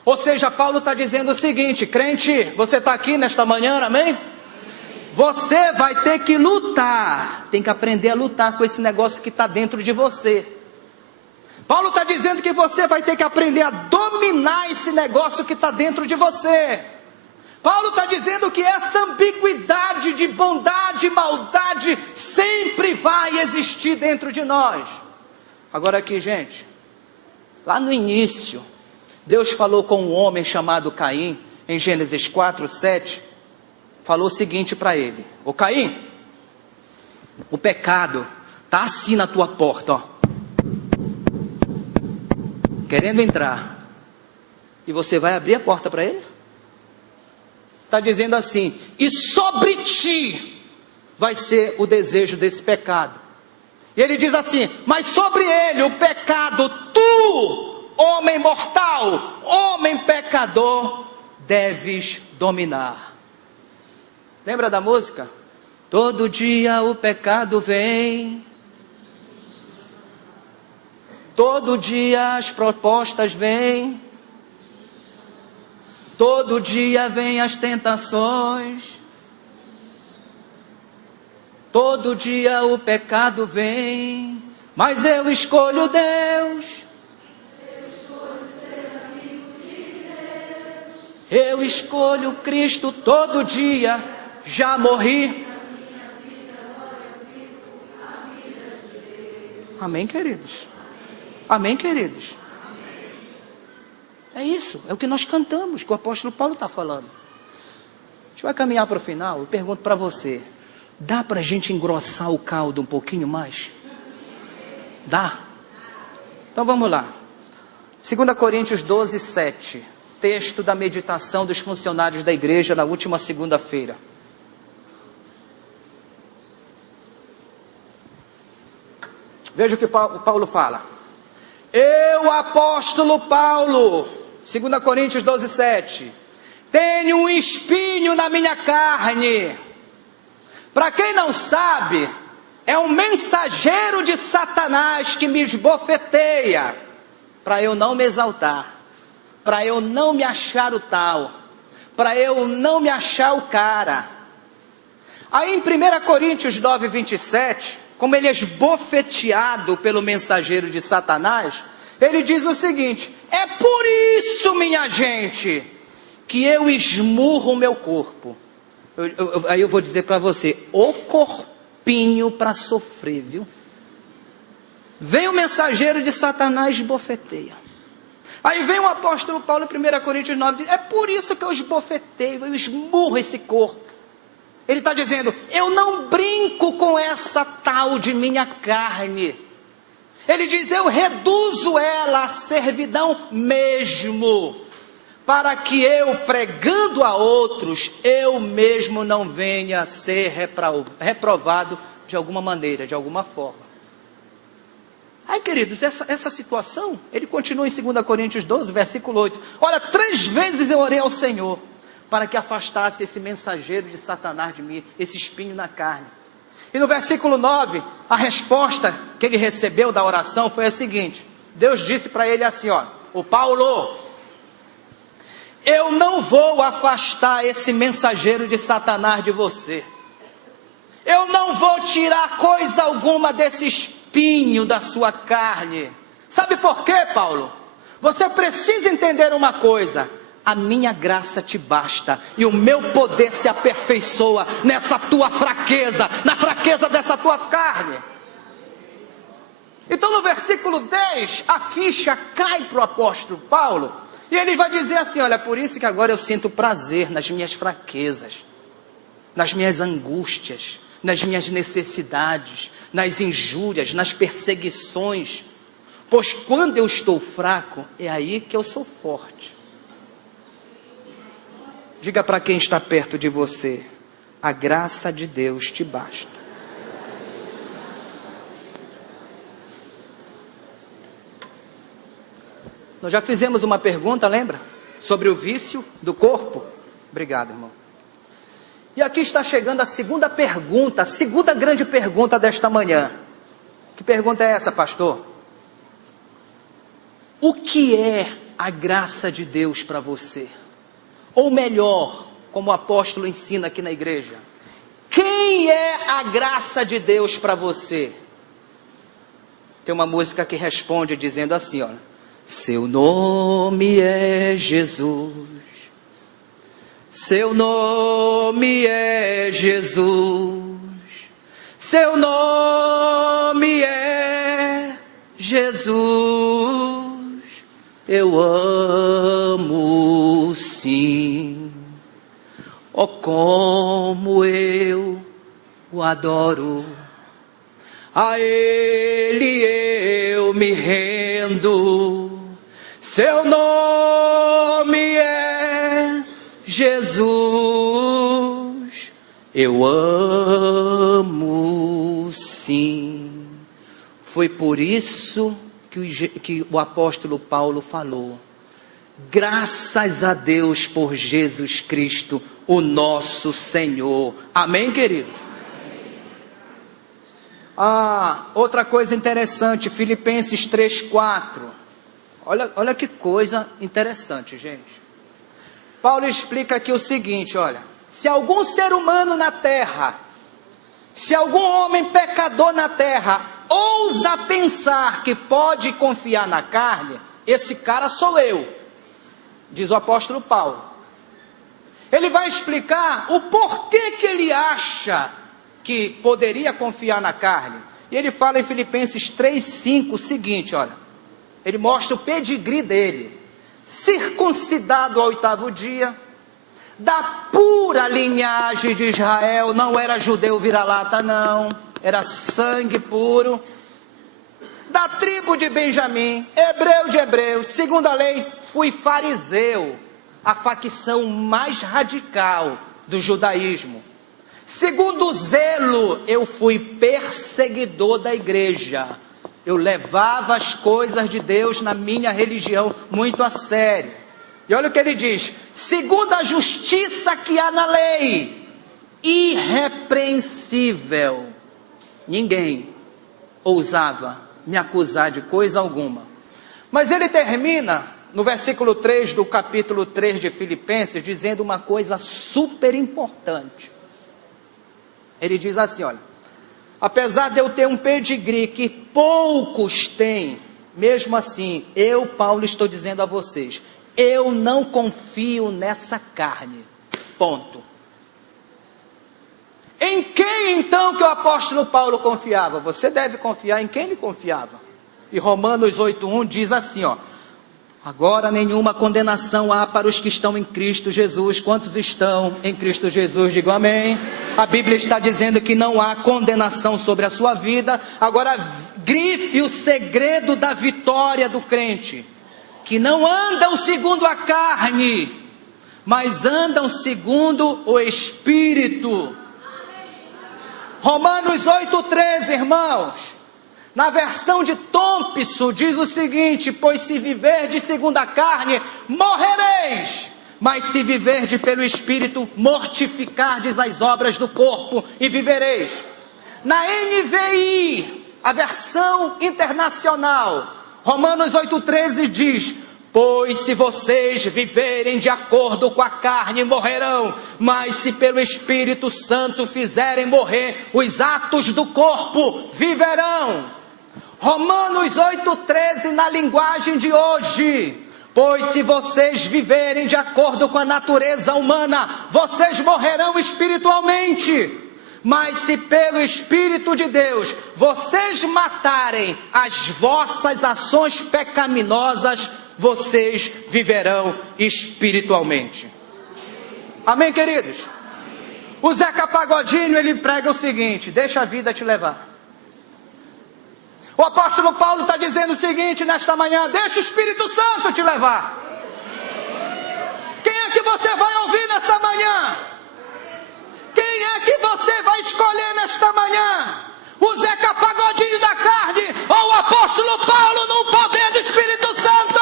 Ou seja, Paulo está dizendo o seguinte: crente, você está aqui nesta manhã, amém? Você vai ter que lutar, tem que aprender a lutar com esse negócio que está dentro de você. Paulo está dizendo que você vai ter que aprender a dominar esse negócio que está dentro de você. Paulo está dizendo que essa ambiguidade de bondade e maldade sempre vai existir dentro de nós. Agora aqui, gente, lá no início, Deus falou com um homem chamado Caim, em Gênesis 4, 7, falou o seguinte para ele: ô Caim, o pecado está assim na tua porta, ó, querendo entrar, e você vai abrir a porta para ele? Está dizendo assim: e sobre ti vai ser o desejo desse pecado. E ele diz assim: mas sobre ele, o pecado, tu, homem mortal, homem pecador, deves dominar. Lembra da música? Todo dia o pecado vem, todo dia as propostas vêm, todo dia vem as tentações, todo dia o pecado vem, mas eu escolho Deus. Eu escolho Cristo todo dia, já morri. Amém, queridos? Amém, queridos? É isso, é o que nós cantamos, que o apóstolo Paulo está falando. A gente vai caminhar para o final. Eu pergunto para você: dá para a gente engrossar o caldo um pouquinho mais? Dá? Então vamos lá. 2 Coríntios 12, 7. Texto da meditação dos funcionários da igreja na última segunda-feira. Veja o que Paulo fala. Eu, apóstolo Paulo, 2 Coríntios 12, 7, tenho um espinho na minha carne. Para quem não sabe, é um mensageiro de Satanás que me esbofeteia, para eu não me exaltar, para eu não me achar o tal, para eu não me achar o cara. Aí em 1 Coríntios 9, 27, como ele é esbofeteado pelo mensageiro de Satanás, ele diz o seguinte: é por isso, minha gente, que eu esmurro o meu corpo. Aí eu vou dizer para você: o corpinho para sofrer, viu? Vem o mensageiro de Satanás e esbofeteia. Aí vem o apóstolo Paulo em 1 Coríntios 9, diz: é por isso que eu esbofeteio, eu esmurro esse corpo. Ele está dizendo: eu não brinco com essa tal de minha carne. Ele diz: eu reduzo ela à servidão mesmo, para que eu, pregando a outros, eu mesmo não venha a ser reprovado de alguma maneira, de alguma forma. Aí, queridos, essa situação, ele continua em 2 Coríntios 12, versículo 8. Olha, 3 vezes eu orei ao Senhor, para que afastasse esse mensageiro de Satanás de mim, esse espinho na carne. E no versículo 9, a resposta que ele recebeu da oração foi a seguinte: Deus disse para ele assim, ó, o Paulo, eu não vou afastar esse mensageiro de Satanás de você. Eu não vou tirar coisa alguma desse espinho da sua carne. Sabe por quê, Paulo? Você precisa entender uma coisa: a minha graça te basta, e o meu poder se aperfeiçoa nessa tua fraqueza, na fraqueza dessa tua carne. Então no versículo 10, a ficha cai para o apóstolo Paulo, e ele vai dizer assim: olha, por isso que agora eu sinto prazer nas minhas fraquezas, nas minhas angústias, nas minhas necessidades, nas injúrias, nas perseguições, pois quando eu estou fraco, é aí que eu sou forte. Diga para quem está perto de você: a graça de Deus te basta. Nós já fizemos uma pergunta, lembra? Sobre o vício do corpo. Obrigado, irmão. E aqui está chegando a segunda pergunta, a segunda grande pergunta desta manhã. Que pergunta é essa, pastor? O que é a graça de Deus para você? Ou melhor, como o apóstolo ensina aqui na igreja, quem é a graça de Deus para você? Tem uma música que responde dizendo assim, olha: seu nome é Jesus, seu nome é Jesus, seu nome é Jesus, eu amo sim, oh como eu o adoro, a Ele eu me rendo, seu nome é Jesus, eu amo sim. Foi por isso que o apóstolo Paulo falou: graças a Deus por Jesus Cristo, o nosso Senhor. Amém, queridos? Outra coisa interessante, Filipenses 3:4. Olha que coisa interessante, gente. Paulo explica aqui o seguinte, olha: se algum ser humano na terra, se algum homem pecador na terra, ousa pensar que pode confiar na carne, esse cara sou eu, diz o apóstolo Paulo. Ele vai explicar o porquê que ele acha que poderia confiar na carne. E ele fala em Filipenses 3:5 o seguinte, olha, ele mostra o pedigree dele: circuncidado ao 8º dia, da pura linhagem de Israel, não era judeu vira-lata não, era sangue puro, da tribo de Benjamim, hebreu de hebreus, segundo a lei, fui fariseu, a facção mais radical do judaísmo. Segundo o zelo, eu fui perseguidor da igreja. Eu levava as coisas de Deus na minha religião muito a sério. E olha o que ele diz: segundo a justiça que há na lei, irrepreensível, ninguém ousava me acusar de coisa alguma. Mas ele termina no versículo 3 do capítulo 3 de Filipenses, dizendo uma coisa super importante. Ele diz assim, olha: apesar de eu ter um pedigree que poucos têm, mesmo assim, eu, Paulo, estou dizendo a vocês, eu não confio nessa carne, ponto. Em quem então que o apóstolo Paulo confiava? Você deve confiar em quem ele confiava. E Romanos 8:1 diz assim, ó: agora nenhuma condenação há para os que estão em Cristo Jesus. Quantos estão em Cristo Jesus? Digam amém. A Bíblia está dizendo que não há condenação sobre a sua vida. Agora grife o segredo da vitória do crente: que não andam segundo a carne, mas andam segundo o Espírito. Romanos 8,13, irmãos, na versão de Thompson, diz o seguinte: pois se viverdes segundo a carne, morrereis, mas se viverdes pelo Espírito, mortificardes as obras do corpo e vivereis. Na NVI, a versão internacional, Romanos 8,13 diz: pois se vocês viverem de acordo com a carne, morrerão, mas se pelo Espírito Santo fizerem morrer os atos do corpo, viverão. Romanos 8,13 na linguagem de hoje: pois se vocês viverem de acordo com a natureza humana, vocês morrerão espiritualmente. Mas se pelo Espírito de Deus vocês matarem as vossas ações pecaminosas, vocês viverão espiritualmente. Amém, queridos? O Zeca Pagodinho, ele prega o seguinte: deixa a vida te levar. O apóstolo Paulo está dizendo o seguinte nesta manhã: deixa o Espírito Santo te levar. Quem é que você vai ouvir nessa manhã? Quem é que você vai escolher nesta manhã? O Zeca Pagodinho da carne ou o apóstolo Paulo no poder do Espírito Santo?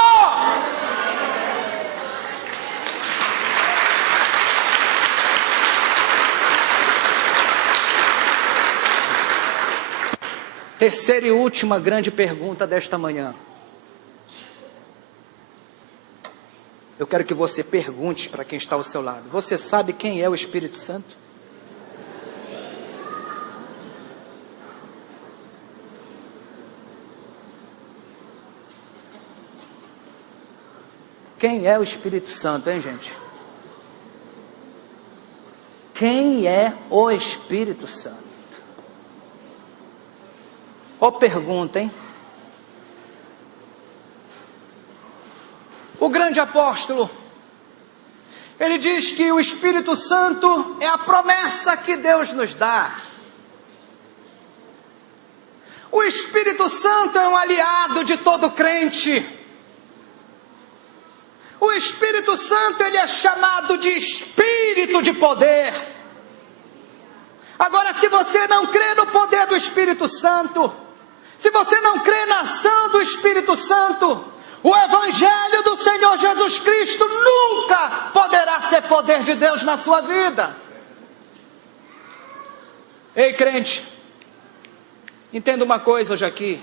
Terceira e última grande pergunta desta manhã. Eu quero que você pergunte para quem está ao seu lado: você sabe quem é o Espírito Santo? Quem é o Espírito Santo, hein, gente? Quem é o Espírito Santo? Ó pergunta, hein? O grande apóstolo, ele diz que o Espírito Santo é a promessa que Deus nos dá. O Espírito Santo é um aliado de todo crente. O Espírito Santo, ele é chamado de Espírito de poder. Agora, se você não crê no poder do Espírito Santo, se você não crê na ação do Espírito Santo, o Evangelho do Senhor Jesus Cristo nunca poderá ser poder de Deus na sua vida. Ei, crente, entenda uma coisa hoje aqui: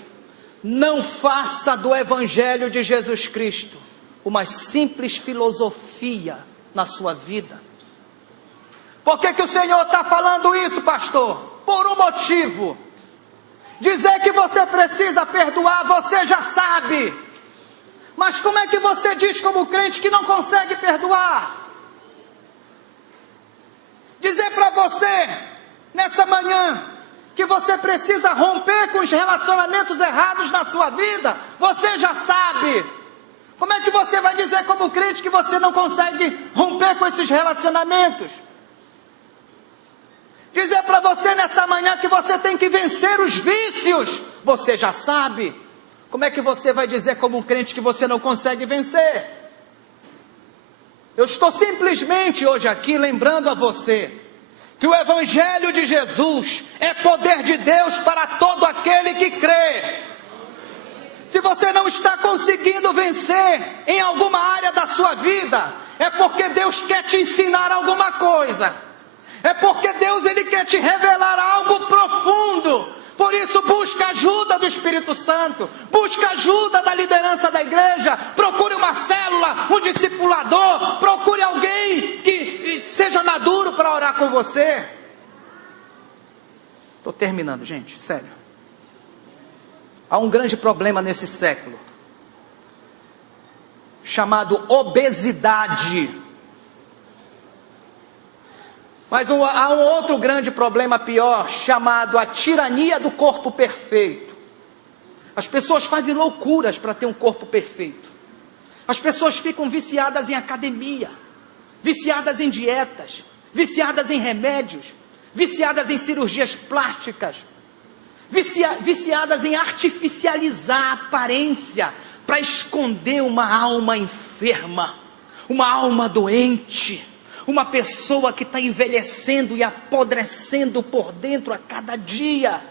não faça do Evangelho de Jesus Cristo uma simples filosofia na sua vida. Por que o Senhor está falando isso, pastor? Por um motivo. Dizer que você precisa perdoar, você já sabe. Mas como é que você diz como crente que não consegue perdoar? Dizer para você, nessa manhã, que você precisa romper com os relacionamentos errados na sua vida, você já sabe. Como é que você vai dizer como crente que você não consegue romper com esses relacionamentos? Dizer para você nessa manhã que você tem que vencer os vícios, você já sabe. Como é que você vai dizer como crente que você não consegue vencer? Eu estou simplesmente hoje aqui lembrando a você que o Evangelho de Jesus é poder de Deus para todo aquele que crê. Se você não está conseguindo vencer em alguma área da sua vida, é porque Deus quer te ensinar alguma coisa. É porque Deus, ele quer te revelar algo profundo. Por isso, busca ajuda do Espírito Santo. Busca ajuda da liderança da igreja. Procure uma célula, um discipulador. Procure alguém que seja maduro para orar com você. Estou terminando, gente, sério. Há um grande problema nesse século, chamado obesidade. Mas há um outro grande problema pior, chamado a tirania do corpo perfeito. As pessoas fazem loucuras para ter um corpo perfeito. As pessoas ficam viciadas em academia, viciadas em dietas, viciadas em remédios, viciadas em cirurgias plásticas, viciadas em artificializar a aparência, para esconder uma alma enferma, uma alma doente, uma pessoa que está envelhecendo e apodrecendo por dentro a cada dia.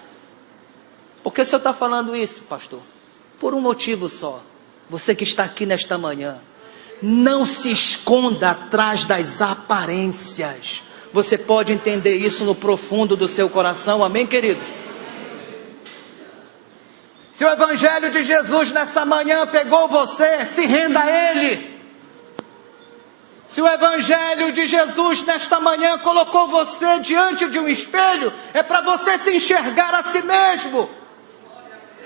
Por que o senhor está falando isso, pastor? Por um motivo só. Você que está aqui nesta manhã, não se esconda atrás das aparências. Você pode entender isso no profundo do seu coração, amém, queridos? Se o Evangelho de Jesus nessa manhã pegou você, se renda a Ele. Se o Evangelho de Jesus nesta manhã colocou você diante de um espelho, é para você se enxergar a si mesmo.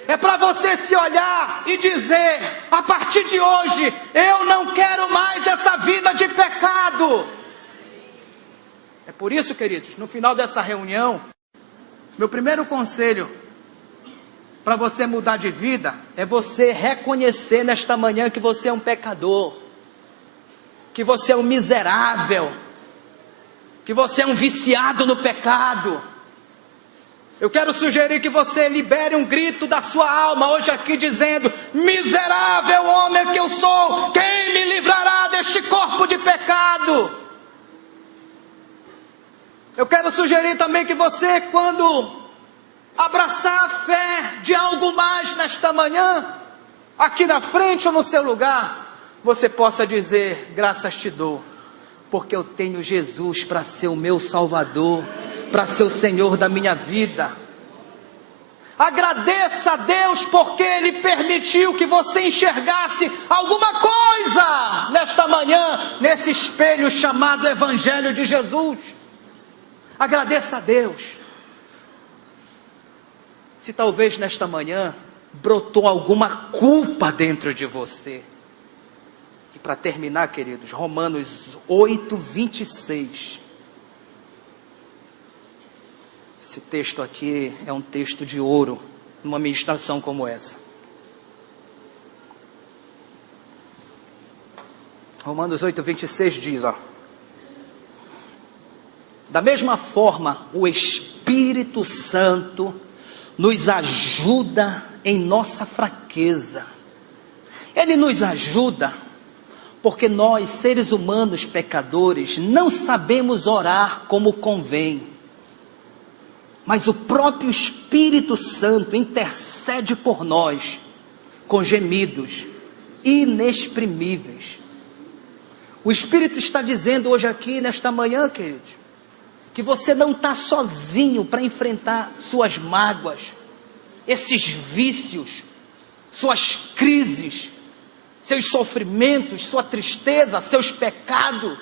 É para você se olhar e dizer, a partir de hoje, eu não quero mais essa vida de pecado. É por isso, queridos, no final dessa reunião, meu primeiro conselho para você mudar de vida é você reconhecer nesta manhã que você é um pecador, que você é um miserável, que você é um viciado no pecado. Eu quero sugerir que você libere um grito da sua alma hoje aqui dizendo, miserável homem que eu sou, quem me livrará deste corpo de pecado? Eu quero sugerir também que você, quando abraçar a fé de algo mais nesta manhã, aqui na frente ou no seu lugar, você possa dizer, graças te dou, porque eu tenho Jesus para ser o meu Salvador, para ser o Senhor da minha vida. Agradeça a Deus porque Ele permitiu que você enxergasse alguma coisa nesta manhã, nesse espelho chamado Evangelho de Jesus. Agradeça a Deus. Se talvez nesta manhã brotou alguma culpa dentro de você. E para terminar, queridos, Romanos 8, 26. Esse texto aqui é um texto de ouro, numa ministração como essa. Romanos 8, 26 diz, ó. Da mesma forma, o Espírito Santo nos ajuda em nossa fraqueza. Ele nos ajuda porque nós, seres humanos pecadores, não sabemos orar como convém. Mas o próprio Espírito Santo intercede por nós com gemidos inexprimíveis. O Espírito está dizendo hoje aqui, nesta manhã, queridos, que você não está sozinho para enfrentar suas mágoas, esses vícios, suas crises, seus sofrimentos, sua tristeza, seus pecados.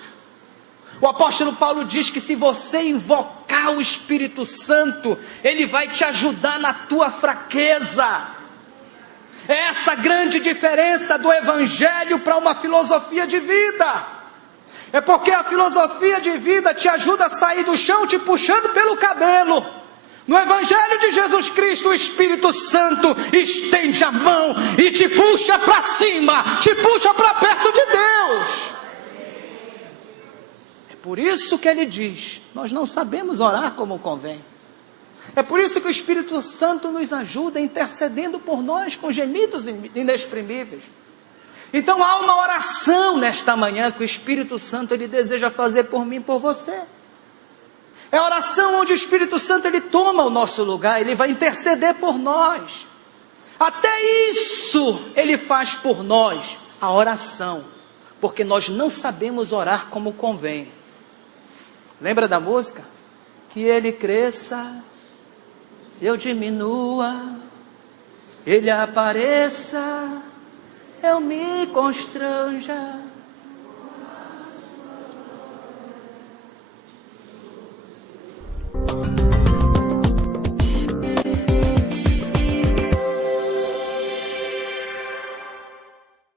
O apóstolo Paulo diz que se você invocar o Espírito Santo, Ele vai te ajudar na tua fraqueza. É essa grande diferença do Evangelho para uma filosofia de vida. É porque a filosofia de vida te ajuda a sair do chão te puxando pelo cabelo. No Evangelho de Jesus Cristo, o Espírito Santo estende a mão e te puxa para cima, te puxa para perto de Deus. É por isso que ele diz, nós não sabemos orar como convém. É por isso que o Espírito Santo nos ajuda intercedendo por nós com gemidos inexprimíveis. Então há uma oração nesta manhã que o Espírito Santo ele deseja fazer por mim e por você. É a oração onde o Espírito Santo ele toma o nosso lugar, ele vai interceder por nós. Até isso ele faz por nós, a oração, porque nós não sabemos orar como convém. Lembra da música? Que ele cresça, eu diminua, ele apareça, eu me constranja.